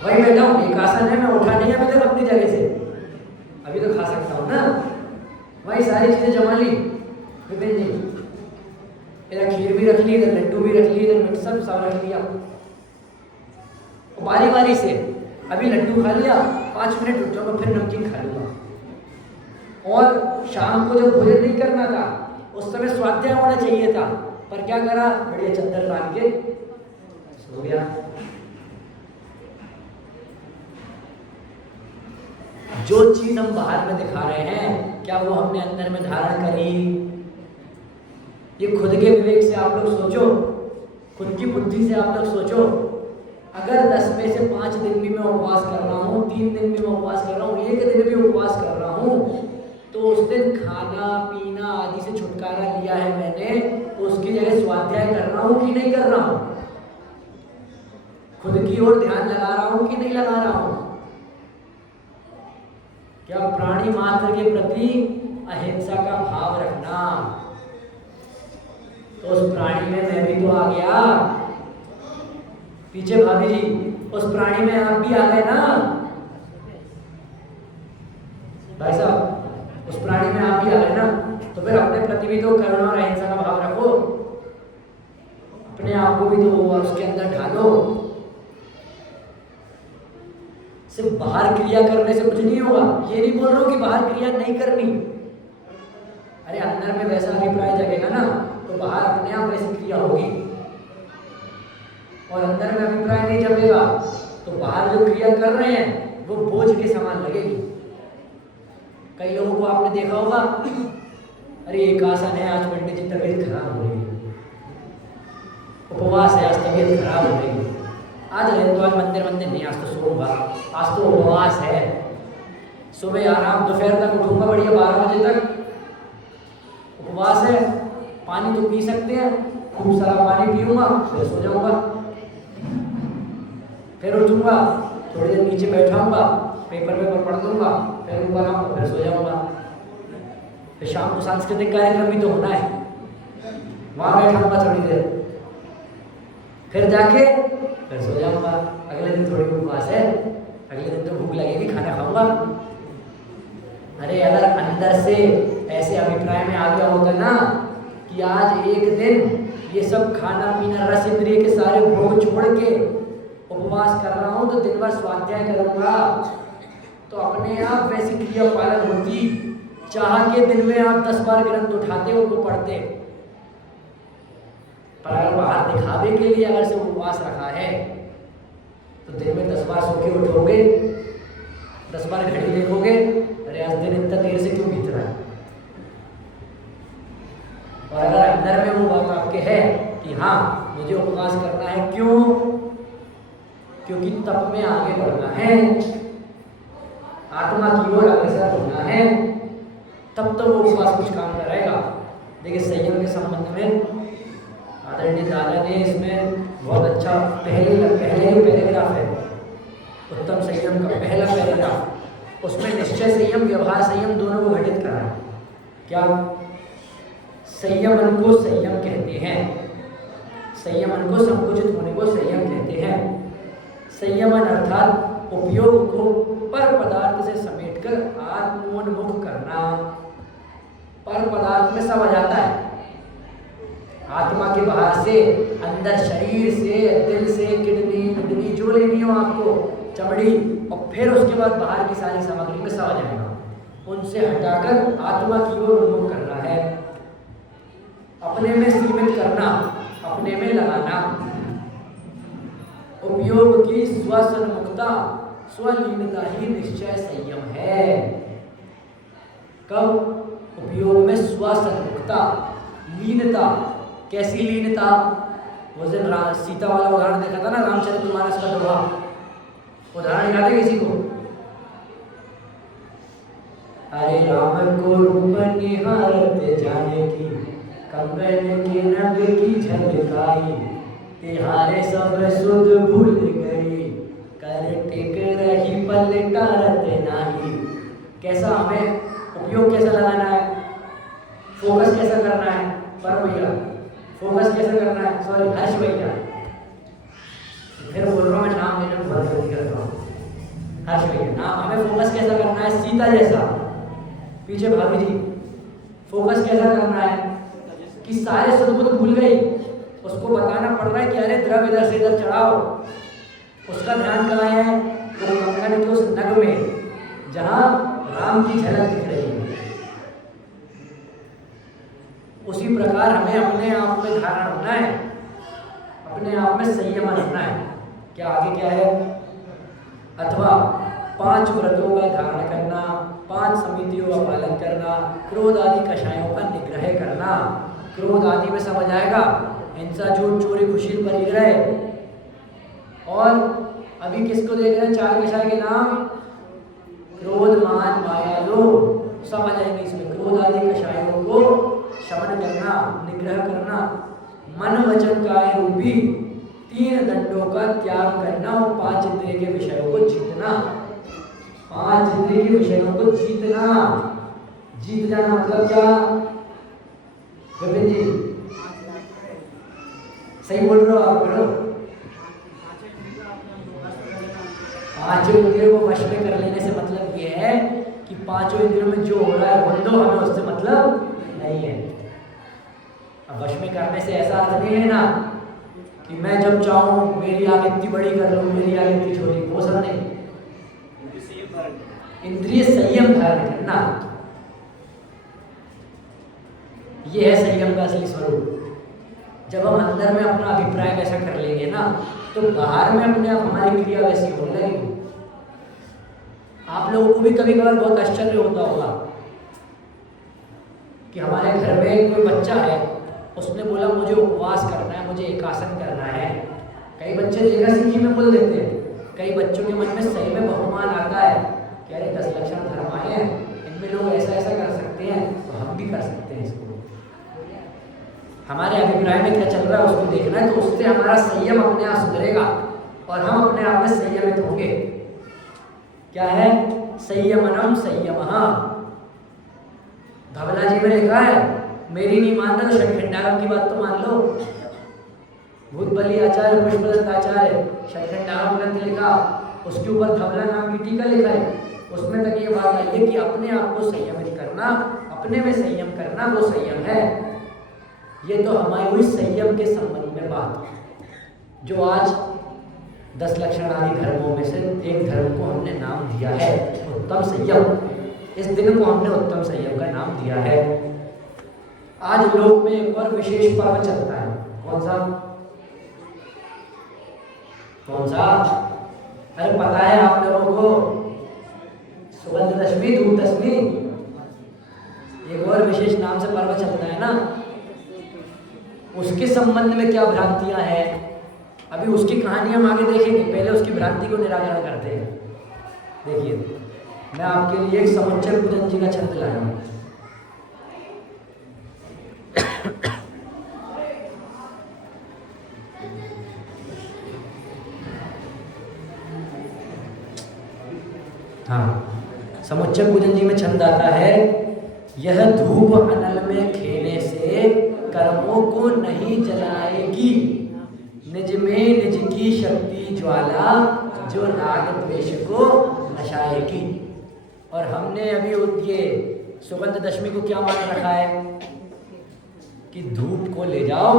वही बैठा हूँ, एकासन है, मैं उठा नहीं अभी तक अपनी जगह से, अभी तो खा सकता हूँ ना। वही सारी चीज़ें जमा ली विपिन जी, इधर खीर भी रख ली, इधर लड्डू भी रख ली, इधर सब रख लिया, बारी बारी से। अभी लड्डू खा लिया, 5 मिनट रुक जाऊंगा फिर नमकीन खा लूँगा। और शाम को जब भोजन नहीं करना था उस समय स्वाध्याय होना चाहिए था, पर क्या करा, बढ़िया चद्दर तान के सो गया। जो चीज हम बाहर में दिखा रहे हैं क्या वो हमने अंदर में धारण करी? ये खुद के विवेक से आप लोग सोचो, खुद की बुद्धि से आप लोग सोचो। अगर 10 में से 5 दिन भी मैं उपवास कर रहा हूँ, 3 दिन भी मैं उपवास कर रहा हूँ, 1 दिन भी उपवास कर रहा हूँ, तो उस दिन खाना पीना आदि से छुटकारा लिया है मैंने, तो उसकी जगह स्वाध्याय कर रहा हूँ कि नहीं कर रहा हूँ? खुद की ओर ध्यान लगा रहा हूँ कि नहीं लगा रहा हूँ? क्या प्राणी मात्र के प्रति अहिंसा का भाव रखना, तो उस प्राणी में मैं भी तो आ गया। पीछे भाभी जी, उस प्राणी में आप भी आ गए ना भाई साहब, उस प्राणी में आप भी आ गए ना, तो फिर अपने प्रति भी तो करुणा और अहिंसा का भाव रखो। अपने आप को भी तो उसके अंदर ढालो। सिर्फ बाहर क्रिया करने से कुछ नहीं होगा। ये नहीं बोल रहा हूं कि बाहर क्रिया नहीं करनी, अरे अंदर में वैसा अभिप्राय जगेगा ना तो बाहर अपने आप वैसी क्रिया होगी, और अंदर में अभिप्राय नहीं जमेगा तो बाहर जो क्रिया कर रहे हैं वो बोझ के समान लगेगी। कई लोगों को आपने देखा होगा, अरे एक आसन है, आज पंडित जी तबीयत खराब हो रही है, उपवास है, आज तबीयत खराब हो रही है, आज रहे तो आज मंदिर नहीं, आज तो सोमवार, आज तो उपवास है, सुबह आराम, दोपहर तक उठूंगा बढ़िया 12 बजे तक, उपवास है, पानी तो पी सकते हैं, खूब सारा पानी पीऊंगा, फिर सो जाऊंगा, फिर उठूंगा, थोड़ी देर नीचे बैठाऊंगा, पेपर पढ़ दूंगा, फिर ऊपर आऊंगा, फिर सो जाऊंगा। फिर शाम को सांस्कृतिक कार्यक्रम भी तो होना है, वहां बैठाऊंगा थोड़ी देर, फिर जाके फिर सो जाऊंगा। अगले दिन थोड़ी उपवास है, अगले दिन तो भूख लगेगी, खाना खाऊंगा। अरे अगर अंदर से ऐसे अभिप्राय में आ गया होता ना कि आज एक दिन ये सब खाना पीना रस इंद्रिय के सारे भोग छोड़ के उपवास कर रहा हूं, तो दिन भर स्वाध्याय करूंगा, तो अपने आप वैसी क्रिया पालन होती। चाह के दिन में आप 10 बार ग्रंथ उठाते उनको पढ़ते, पर अगर बाहर दिखावे के लिए अगर से उपवास रखा है तो दिन में 10 बार सो के उठोगे, 10 बार घड़ी देखोगे, अरे आज दिन इतना देर से क्यों बीत रहा है। और अगर अंदर में वो बात आपके है कि हाँ मुझे उपवास करना है, क्यों? क्योंकि तप में आगे बढ़ना है, आत्मा की ओर अग्रसर होना है, तब तो वो उपवास कुछ काम करेगा। देखिए संयम के संबंध में आदरणीय दादा ने इसमें बहुत अच्छा पहले ही पैराग्राफ है, उत्तम संयम का पहला पैराग्राफ, उसमें निश्चय संयम व्यवहार संयम दोनों को घटित करा है। क्या? संयमन को संयम कहते हैं, संयमन को संकुचित होने को संयम कहते हैं। संयमन अर्थात उपयोग को पर पदार्थ से समेटकर आत्मोन्मुख करना। पर पदार्थ में सब आ जाता है, आत्मा के बाहर से, अंदर शरीर से, दिल से, किडनी जो लेनी हो आपको, चमड़ी, और फिर उसके बाद बाहर की सारी सामग्री में सब आ जाएगा। उनसे हटाकर आत्मा की ओर उन्मुख करना है, अपने में सीमित करना, अपने में लगाना। उपयोग की स्वसन्मुखता, स्वलीनता ही निश्चय संयम है। कब? उपयोग में स्वसन्मुखता, लीनता। कैसी लीनता? वो दिन सीता वाला उदाहरण देखा था ना, रामचरितमानस का दोहा, उदाहरण याद है किसी को? अरे राम को रूप निहारत जाने की, कंगन के नग की झलकाई, तिहारे सब सुध भूल गई, कर टिक रही पलटारत नाही। कैसा हमें उपयोग कैसा लगाना है, फोकस कैसा करना है? पर भैया फोकस कैसे करना है? सॉरी हर्ष भैया, फिर बोल रहा हूँ मैं, नाम लेने में बहुत गलती करता हूँ। हर्ष भैया नाम, हमें फोकस कैसा करना है? सीता जैसा। पीछे भाभी जी, फोकस कैसा करना है कि सारे सदबुद्ध भूल गई, उसको बताना पड़ रहा है कि अरे द्रव इधर से इधर चढ़ाओ। उसका ध्यान कहाँ है? वो कंगन के उस नग में जहाँ राम की झलक दिख रही है। उसी प्रकार हमें अपने आप में धारण होना है, अपने आप में संयम रखना है। क्या आगे क्या है? अथवा 5 व्रतों का धारण करना, 5 समितियों का पालन करना, क्रोध आदि कषायों का निग्रह करना। क्रोध आदि में समझ आएगा, हिंसा, झूठ, चोरी, खुशी, परिग्रह। और अभी किसको देख रहे हैं? 4 कषाय के नाम, क्रोध, मान, माया, लोभ, सब आ जाएंगे इसमें। क्रोध आदि कषायों को शमन करना, निग्रह करना, मन वचन काय रूपी 3 दंडों का त्याग करना, और 5 इंद्रिय के विषयों को जीतना। 5 इंद्रिय के विषयों को जीतना। जीत जाना मतलब क्या? विपिन जी सही बोल रहे हो आप, बोलो। 5 इंद्रियों को वश में कर लेने से मतलब ये है कि 5 इंद्रियों में जो हो रहा है बंदो, हमें उससे मतलब नहीं है। अब वश में करने से ऐसा अर्थ नहीं लेना कि मैं जब चाहूँ मेरी आग इतनी बड़ी कर लूँ, मेरी आग इतनी छोटी, वो सब नहीं। इंद्रिय संयम धारण करना, ये है संयम का असली स्वरूप। जब हम अंदर में अपना अभिप्राय वैसा कर लेंगे ना, तो बाहर में अपने आप हमारी क्रिया वैसी होने लगेगी। आप लोगों को भी कभी कभार बहुत आश्चर्य होता होगा कि हमारे घर में कोई बच्चा है, उसने बोला मुझे उपवास करना है, मुझे एकासन करना है। कई बच्चे देखा सीखी में बोल देते हैं, कई बच्चों के मन में सही में बहुमान आता है कि अरे 10 लक्षण धर्म आए हैं, इनमें लोग ऐसा ऐसा कर सकते हैं, तो हम भी कर सकते हैं इसको। हमारे अभिप्राय में क्या चल रहा है उसको देखना है, तो उससे हमारा संयम अपने आप सुधरेगा और हम अपने आप में संयमित होंगे। क्या है? संयमनम संयमः। धवला जी में लिखा है, मेरी नहीं मानना तो षट्खंडागम की बात तो मान लो। भूत बलि आचार्य पुष्पदत्त आचार्य षट्खंडागम ग्रंथ लिखा, उसके ऊपर धवला नाम की टीका लिखा है। उसमें तक ये बात आई है कि अपने आप को संयमित करना, अपने में संयम करना, वो संयम है। ये तो हमारी हुई संयम के संबंध में बात, जो आज 10 लक्षण आदि धर्मों में से एक धर्म को हमने नाम दिया है उत्तम संयम। इस दिन को हमने उत्तम संयम का नाम दिया है। आज लोक में एक और विशेष पर्व चलता है। कौन सा? कौन सा? अरे पता है आप लोगों को? सुगंध दशमी, धूप दशमी, एक और विशेष नाम से पर्व चलता है ना। उसके संबंध में क्या भ्रांतियां हैं, अभी उसकी कहानी हम आगे देखेंगे। पहले उसकी भ्रांति को निराकरण करते हैं। देखिए, मैं आपके लिए एक समुच्चय पूजन जी का छंद लाया हूं। हाँ, समुच्चय पूजन जी में छंद आता है, यह धूप अनल में खेने से कर्मों को नहीं जलाएगी, निज में निज की शक्ति ज्वाला जो राग द्वेष को नशाएगी। और हमने अभी ये सुगंध दशमी को क्या मान रखा है कि धूप को ले जाओ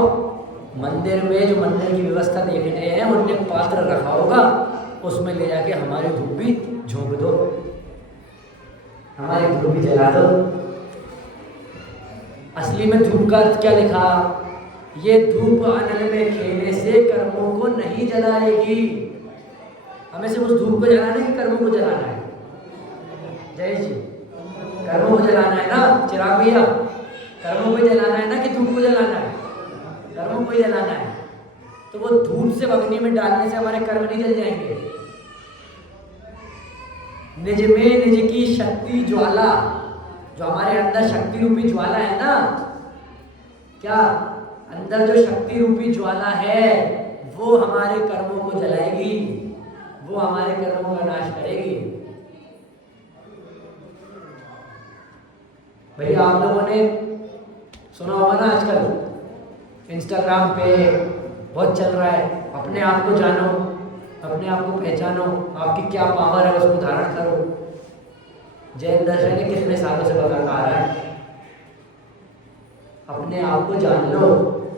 मंदिर में, जो मंदिर की व्यवस्था देख रहे हैं उनने पात्र रखा होगा, उसमें ले जाके हमारी धूप भी झोंक दो, हमारी धूप भी जला दो। असली में धूप का क्या लिखा? ये धूप अनल में खेने से कर्मों को नहीं जलाएगी। हमें सिर्फ उस धूप को जलाना है कि कर्मों को जलाना है? जय जी, कर्मों को जलाना है ना चिराग भैया? कर्मों को जलाना है ना कि धूप को जलाना है? कर्मों को ही जलाना है। तो वो धूप से अग्नि में डालने से हमारे कर्म नहीं जल जाएंगे। निज में निज की शक्ति ज्वाला, जो हमारे अंदर शक्ति रूपी ज्वाला है ना, क्या अंदर जो शक्ति रूपी ज्वाला है वो हमारे कर्मों को जलाएगी, वो हमारे कर्मों का नाश करेगी। भैया आप लोगों ने सुना होगा ना, आजकल इंस्टाग्राम पे बहुत चल रहा है, अपने आप को जानो, अपने आप को पहचानो, आपकी क्या पावर है उसको धारण करो। जैन दर्शन ने कितने सालों से बताता आ रहा है, अपने आप को जान लो।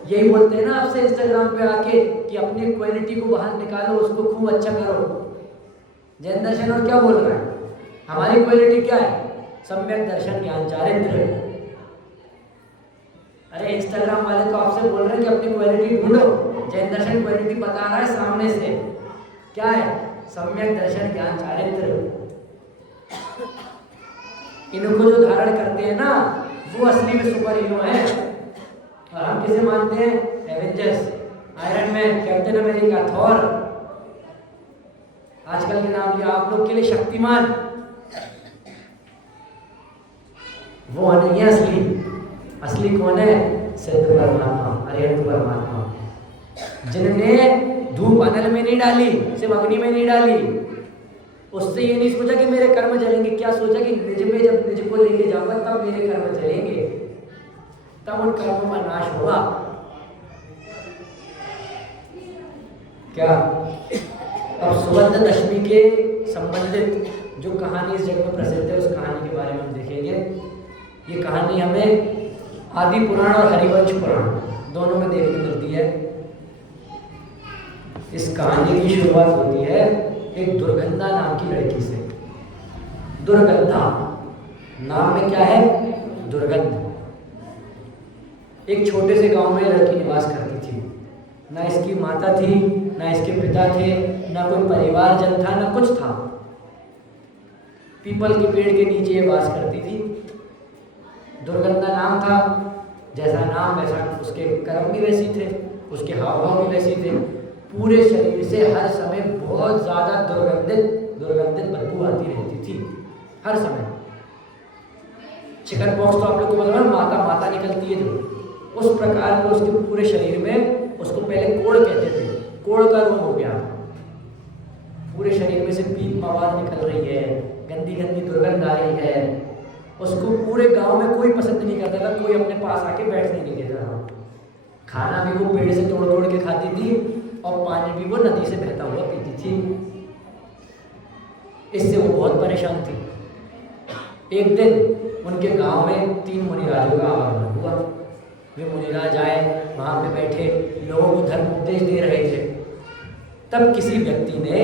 यही बोलते हैं ना आपसे इंस्टाग्राम पे आके कि अपनी क्वालिटी को बाहर निकालो, उसको खूब अच्छा करो। जैन दर्शन और क्या बोल रहा है? हमारी क्वालिटी क्या है? सम्यक दर्शन ज्ञान चारित्र। अरे इंस्टाग्राम वाले तो आपसे बोल रहे हैं कि अपनी क्वालिटी ढूंढो। जैन दर्शन क्वालिटी बता रहा है सामने से, क्या है? सम्यक दर्शन ज्ञान चारित्र। इनको जो धारण करते हैं ना, वो असली में सुपर हीरो है। और हम किसे मानते हैं? Avengers, iron man, captain America, Thor, आजकल के नाम लिया आप लोग के लिए शक्तिमान। वो नहीं है असली। असली कौन है? सिद्ध परमात्मा, अरिहंत परमात्मा, जिनने धूप अनल में नहीं डाली, सिर्फ अग्नि में नहीं डाली। उससे ये नहीं सोचा कि मेरे कर्म जलेंगे, क्या सोचा कि निज में जब निज को लेके जाऊंगा तब मेरे कर्म जलेंगे, तब उन कर्मों का नाश होगा। क्या? अब सुगंध दशमी के संबंधित जो कहानी इस जगह में प्रसिद्ध है, उस कहानी के बारे में हम देखेंगे। ये कहानी हमें आदि पुराण और हरिवंश पुराण दोनों में देखने मिलती है। इस कहानी की शुरुआत होती है एक दुर्गंधा नाम की लड़की से। दुर्गंधा नाम में क्या है? दुर्गंध। एक छोटे से गांव में लड़की निवास करती थी। ना इसकी माता थी, ना इसके पिता थे, ना कोई परिवारजन था, ना कुछ था। पीपल के पेड़ के नीचे ये वास करती थी। दुर्गंधा नाम था, जैसा नाम वैसा उसके कर्म भी वैसी थे, उसके हाव भाव भी वैसी थे। पूरे शरीर से हर समय बहुत ज़्यादा दुर्गंधित बदबू आती रहती थी हर समय। चिकन पॉक्स तो आप लोग को पता है, माता निकलती है जो, उस प्रकार के उसके पूरे शरीर में, उसको पहले कोड़ कहते थे, कोड़ का रोग हो गया। पूरे शरीर में से पीप मवाद निकल रही है, गंदी गंदी दुर्गंध आ रही है। उसको पूरे गांव में कोई पसंद नहीं करता था, कोई अपने पास आके बैठने नहीं देता था। खाना भी वो पेड़ से तोड़ तोड़ के खाती थी और पानी भी वो नदी से बहता हुआ पीती थी। इससे वो बहुत परेशान थी। एक दिन उनके गांव में 3 मुनिराजों का आगमन हुआ। वे मुनिराज आए, वहाँ पे बैठे, लोगों को धर्म उपदेश दे रहे थे। तब किसी व्यक्ति ने,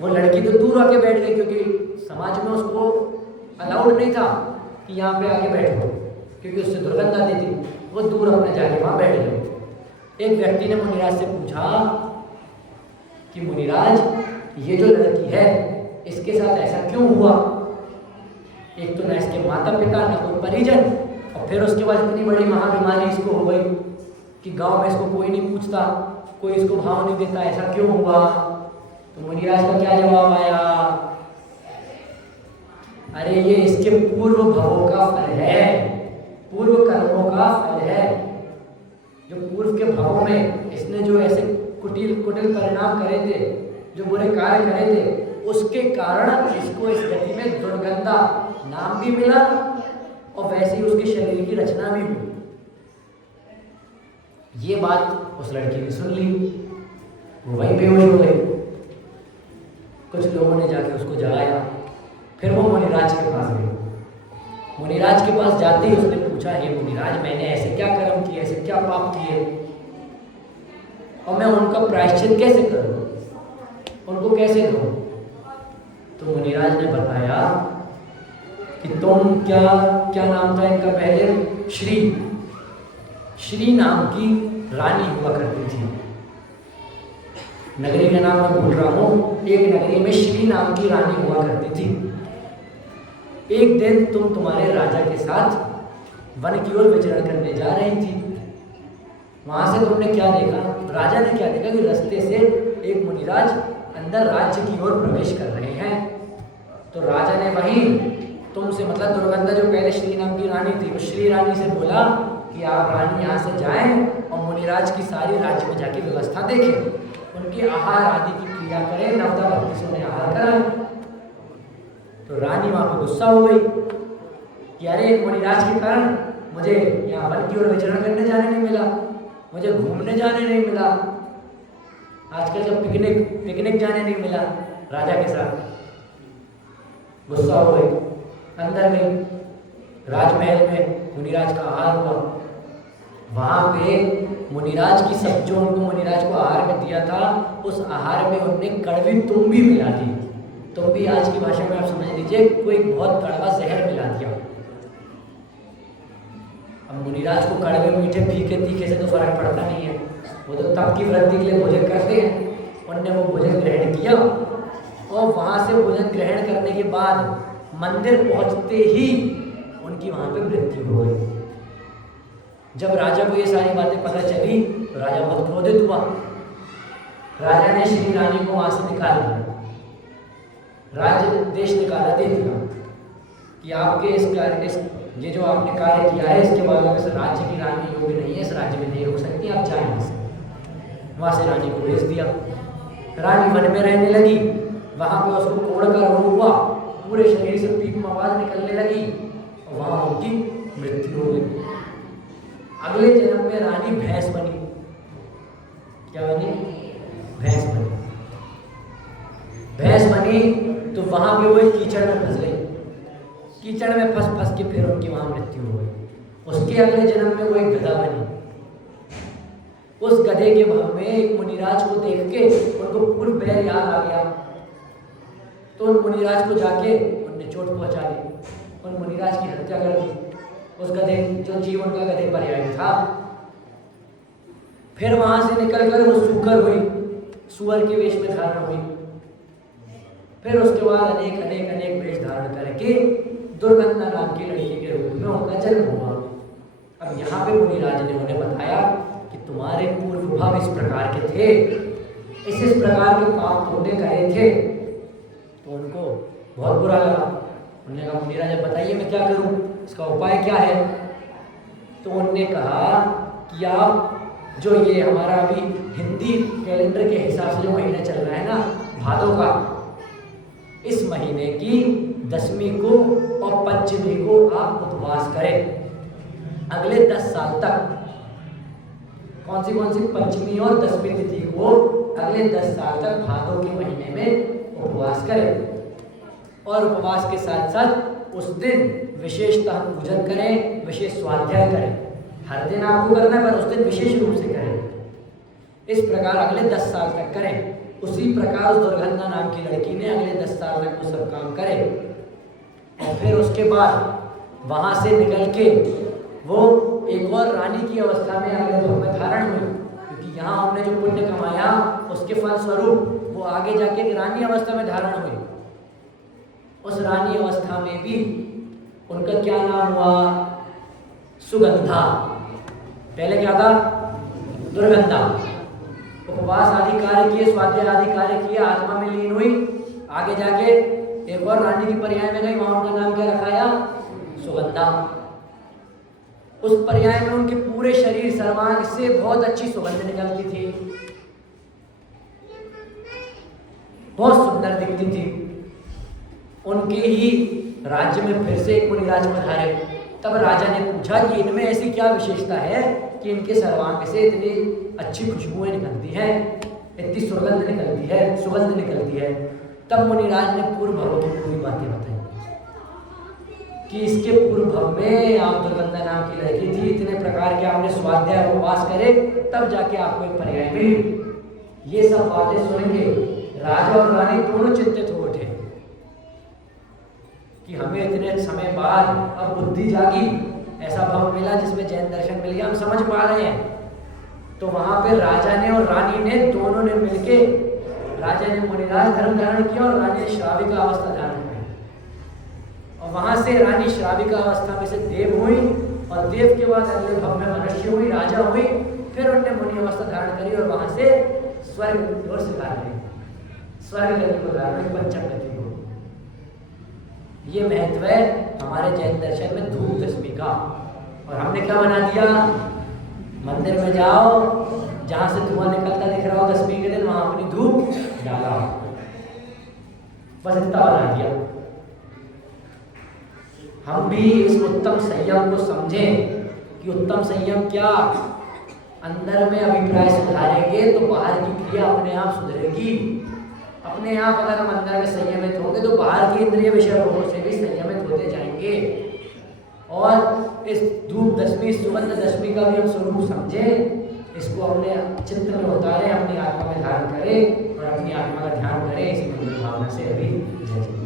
वो लड़की तो दूर आके बैठ गई क्योंकि समाज में उसको अलाउड नहीं था कि यहाँ पे आके बैठो, क्योंकि उससे दुर्गंध आती थी। वो दूर अपने जाके वहाँ बैठ गए। एक व्यक्ति ने मुनिराज से पूछा कि मुनिराज, ये जो लड़की है इसके साथ ऐसा क्यों हुआ? एक तो ना इसके माता पिता, ना कोई परिजन, और फिर उसके बाद इतनी बड़ी महाबीमारी इसको हो गई कि गांव में इसको कोई नहीं पूछता, कोई इसको भाव नहीं देता, ऐसा क्यों हुआ? तो मुनिराज का क्या जवाब आया? अरे ये इसके पूर्व भवों का फल है, पूर्व कर्मों का फल है। जो पूर्व के भवों में इसने जो ऐसे कुटिल परिणाम करे थे, जो बुरे कार्य करे थे, उसके कारण इसको इस गति में दुर्गंधा नाम भी मिला और वैसे ही उसके शरीर की रचना भी हुई। ये बात उस लड़की ने सुन ली, वो वहीं बेहोश हो गई। कुछ लोगों ने जाके उसको जगाया। फिर वो मुनिराज के पास गई। मुनिराज के पास जाते ही उसने पूछा, हे मुनिराज, मैंने ऐसे क्या कर्म किए, ऐसे क्या पाप किए, और मैं उनका प्रायश्चित कैसे करूं, उनको कैसे दूं? तो मुनिराज ने बताया कि तुम क्या नाम था इनका पहले? श्री नाम की रानी हुआ करती थी। नगरी का नाम मैं भूल रहा हूँ। एक नगरी में श्री नाम की रानी हुआ करती थी। एक दिन तुम तुम्हारे राजा के साथ वन की ओर विचरण करने जा रही थी। वहां से तुमने क्या देखा? राजा ने क्या देखा कि रास्ते से एक मुनिराज अंदर राज्य की ओर प्रवेश कर रहे हैं। तो राजा ने वहीं तुमसे, मतलब दुर्गंधा जो पहले श्री नाम की रानी थी, उस श्री रानी से बोला कि आप रानी यहाँ से जाएं और मुनिराज की सारी राज्य में जाके व्यवस्था देखें, उनके आहार आदि की क्रिया करें, नवदा भक्ति से उन्हें आहार कराएं। तो रानी वहाँ पर गुस्सा हो गई कि अरे मुनिराज के कारण मुझे यहाँ वन की ओर विचरण करने जाने नहीं मिला, मुझे घूमने जाने नहीं मिला, आजकल जब पिकनिक जाने नहीं मिला राजा के साथ। गुस्सा हो गई, अंदर गई। राजमहल में मुनिराज का आहार हुआ। वहाँ पे मुनिराज की सब, जो उनको मुनिराज को आहार में दिया था, उस आहार में उनने कड़वी तुम्बी मिला दी। तुम्बी आज की भाषा में आप समझ लीजिए कोई बहुत कड़वा जहर मिला दिया। अब मुनिराज को कड़वे मीठे फीके तीखे से तो फर्क पड़ता नहीं है, वो तो तब की वृद्धि के लिए भोजन करते हैं। उनने वो भोजन ग्रहण किया और वहाँ से भोजन ग्रहण करने के बाद मंदिर पहुँचते ही उनकी वहाँ पे मृत्यु हो गई। जब राजा को ये सारी बातें पता चली तो राजा बहुत क्रोधित हुआ। राजा ने श्री रानी को वहाँ से निकाल दिया, राज्य देश निकाला दे दिया कि आपके ये जो आपने कार्य किया है, इसके बाद में राज्य की रानी योग्य नहीं है, इस राज्य में नहीं रुक सकती, आप जाएं से। वहाँ से रानी को भेज दिया। रानी वन में रहने लगी। वहाँ पे उसको कोढ़ का रोग हुआ, पूरे शरीर से पीप आवाज निकलने लगी और वहाँ उनकी मृत्यु हो गई। अगले जन्म में रानी भैंस बनी। क्या बनी? भैंस बनी। भैंस बनी तो वहाँ पे वो कीचड़ में फंस गई। कीचड़ में फंस के फिर उनकी वहाँ मृत्यु हो गई। उसके अगले जन्म में वो एक गधा बनी। उस गधे के भाव में एक मुनिराज को देख के उनको पूर्व बैर याद आ गया, तो उन मुनिराज को जाके उनने चोट पहुंचा दी, उन मुनिराज की हत्या कर दी। उस गधे जो जीवन का गधे पर्याय था, फिर वहां से निकलकर वो सुकर हुई, सुअर के वेश में धारण हुई। फिर उसके बाद अनेक अनेक अनेक वेश धारण करके दुर्गंधा नाम की लड़की के रूप में उनका जन्म हुआ। अब यहाँ पे मुनिराज ने उन्हें बताया कि तुम्हारे पूर्व भाव इस प्रकार के थे, इस प्रकार के पाप तुमने करे थे। तो उनको बहुत बुरा लगा। उन्होंने कहा मुनिराज बताइए मैं क्या करूं, इसका उपाय क्या है? तो उन्होंने कहा कि आप जो ये हमारा अभी हिंदी कैलेंडर के हिसाब से जो महीना चल रहा है ना, भादों का, इस महीने की 10वीं को और 5वीं को आप उपवास करें अगले 10 साल तक। कौन सी 5वीं और 10वीं तिथि को अगले 10 साल तक भादों के महीने में उपवास करें। और उपवास के साथ साथ उस दिन विशेषतः पूजन करें, विशेष स्वाध्याय करें। हर दिन आपको करना है पर उस दिन विशेष रूप से करें। इस प्रकार अगले 10 साल तक करें। उसी प्रकार उस दुर्गंधा नाम की लड़की ने अगले 10 साल तक वो सब काम करे और फिर उसके बाद वहाँ से निकल के वो एक और रानी की अवस्था में अगले रूप में धारण हुई, क्योंकि यहाँ हमने जो पुण्य कमाया उसके फल स्वरूप वो आगे जाके एक रानी अवस्था में धारण हुई। उस रानी अवस्था में भी उनका क्या नाम हुआ? सुगंधा। पहले क्या था? दुर्गंधा। उपवास आदि कार्य किए, स्वाध्याय आदि कार्य किए, आत्मा में लीन हुई, आगे जाके एक और रानी की पर्याय में गई, वहां उनका नाम क्या रखाया? सुगंधा। उस पर्याय में उनके पूरे शरीर सर्वांग से बहुत अच्छी सुगंध निकलती थी, बहुत सुंदर दिखती थी। उनके ही राज्य में फिर से एक मुनिराज पधारे। तब राजा ने पूछा कि इनमें ऐसी क्या विशेषता है कि इनके सर्वांग से इतनी अच्छी खुशबुएं निकलती हैं, इतनी सुगंध निकलती है। तब मुनिराज ने पूर्व भव की पूरी बातें बताई कि इसके पूर्व भव में आप दुर्गंधा नाम की लड़की थी, इतने प्रकार के आपने स्वाध्याय उपवास करे, तब जाके आपको एक पर्याय मिली। ये सब बातें सुन के राजा और रानी दोनों चिंतित हो उठे कि हमें इतने समय बाद अब बुद्धि जागी, ऐसा भव मिला जिसमें जैन दर्शन मिल गया, हम समझ पा रहे हैं। तो वहां पे राजा ने और रानी ने दोनों ने मिलके, राजा ने मुनिराज धर्म धारण किया और रानी ने श्राविका अवस्था धारण की। और वहां से रानी श्राविका अवस्था में से देव हुई और देव के बाद अगले भव में मनुष्य हुई, राजा हुई। फिर उन्होंने मुनि अवस्था धारण करी और वहां से स्वर्ग की ओर से धारण की, स्वर्ग गति को धारण, पंचम गति को। ये महत्व है हमारे जैन दर्शन में धूप दशमी का। और हमने क्या बना दिया? मंदिर में जाओ, जहां से धुआं निकलता दिख रहा हो दशमी के दिन, वहां अपनी धूप डाला, बस इतना बना दिया। हम भी इस उत्तम संयम को समझें कि उत्तम संयम क्या, अंदर में अभिप्राय सुधारेंगे तो बाहर की क्रिया अपने आप सुधरेगी। अपने आप अगर हम अंदर में संयमित होंगे तो बाहर की इंद्रिय विषय भोगों से भी संयमित होते जाएंगे। और इस धूप दशमी, सुगंध दशमी का भी हम स्वरूप समझें, इसको अपने चित्त में उतारें, अपनी आत्मा में धारण करें और अपनी आत्मा का ध्यान करें। इसी मंगल भावना से अभी जय।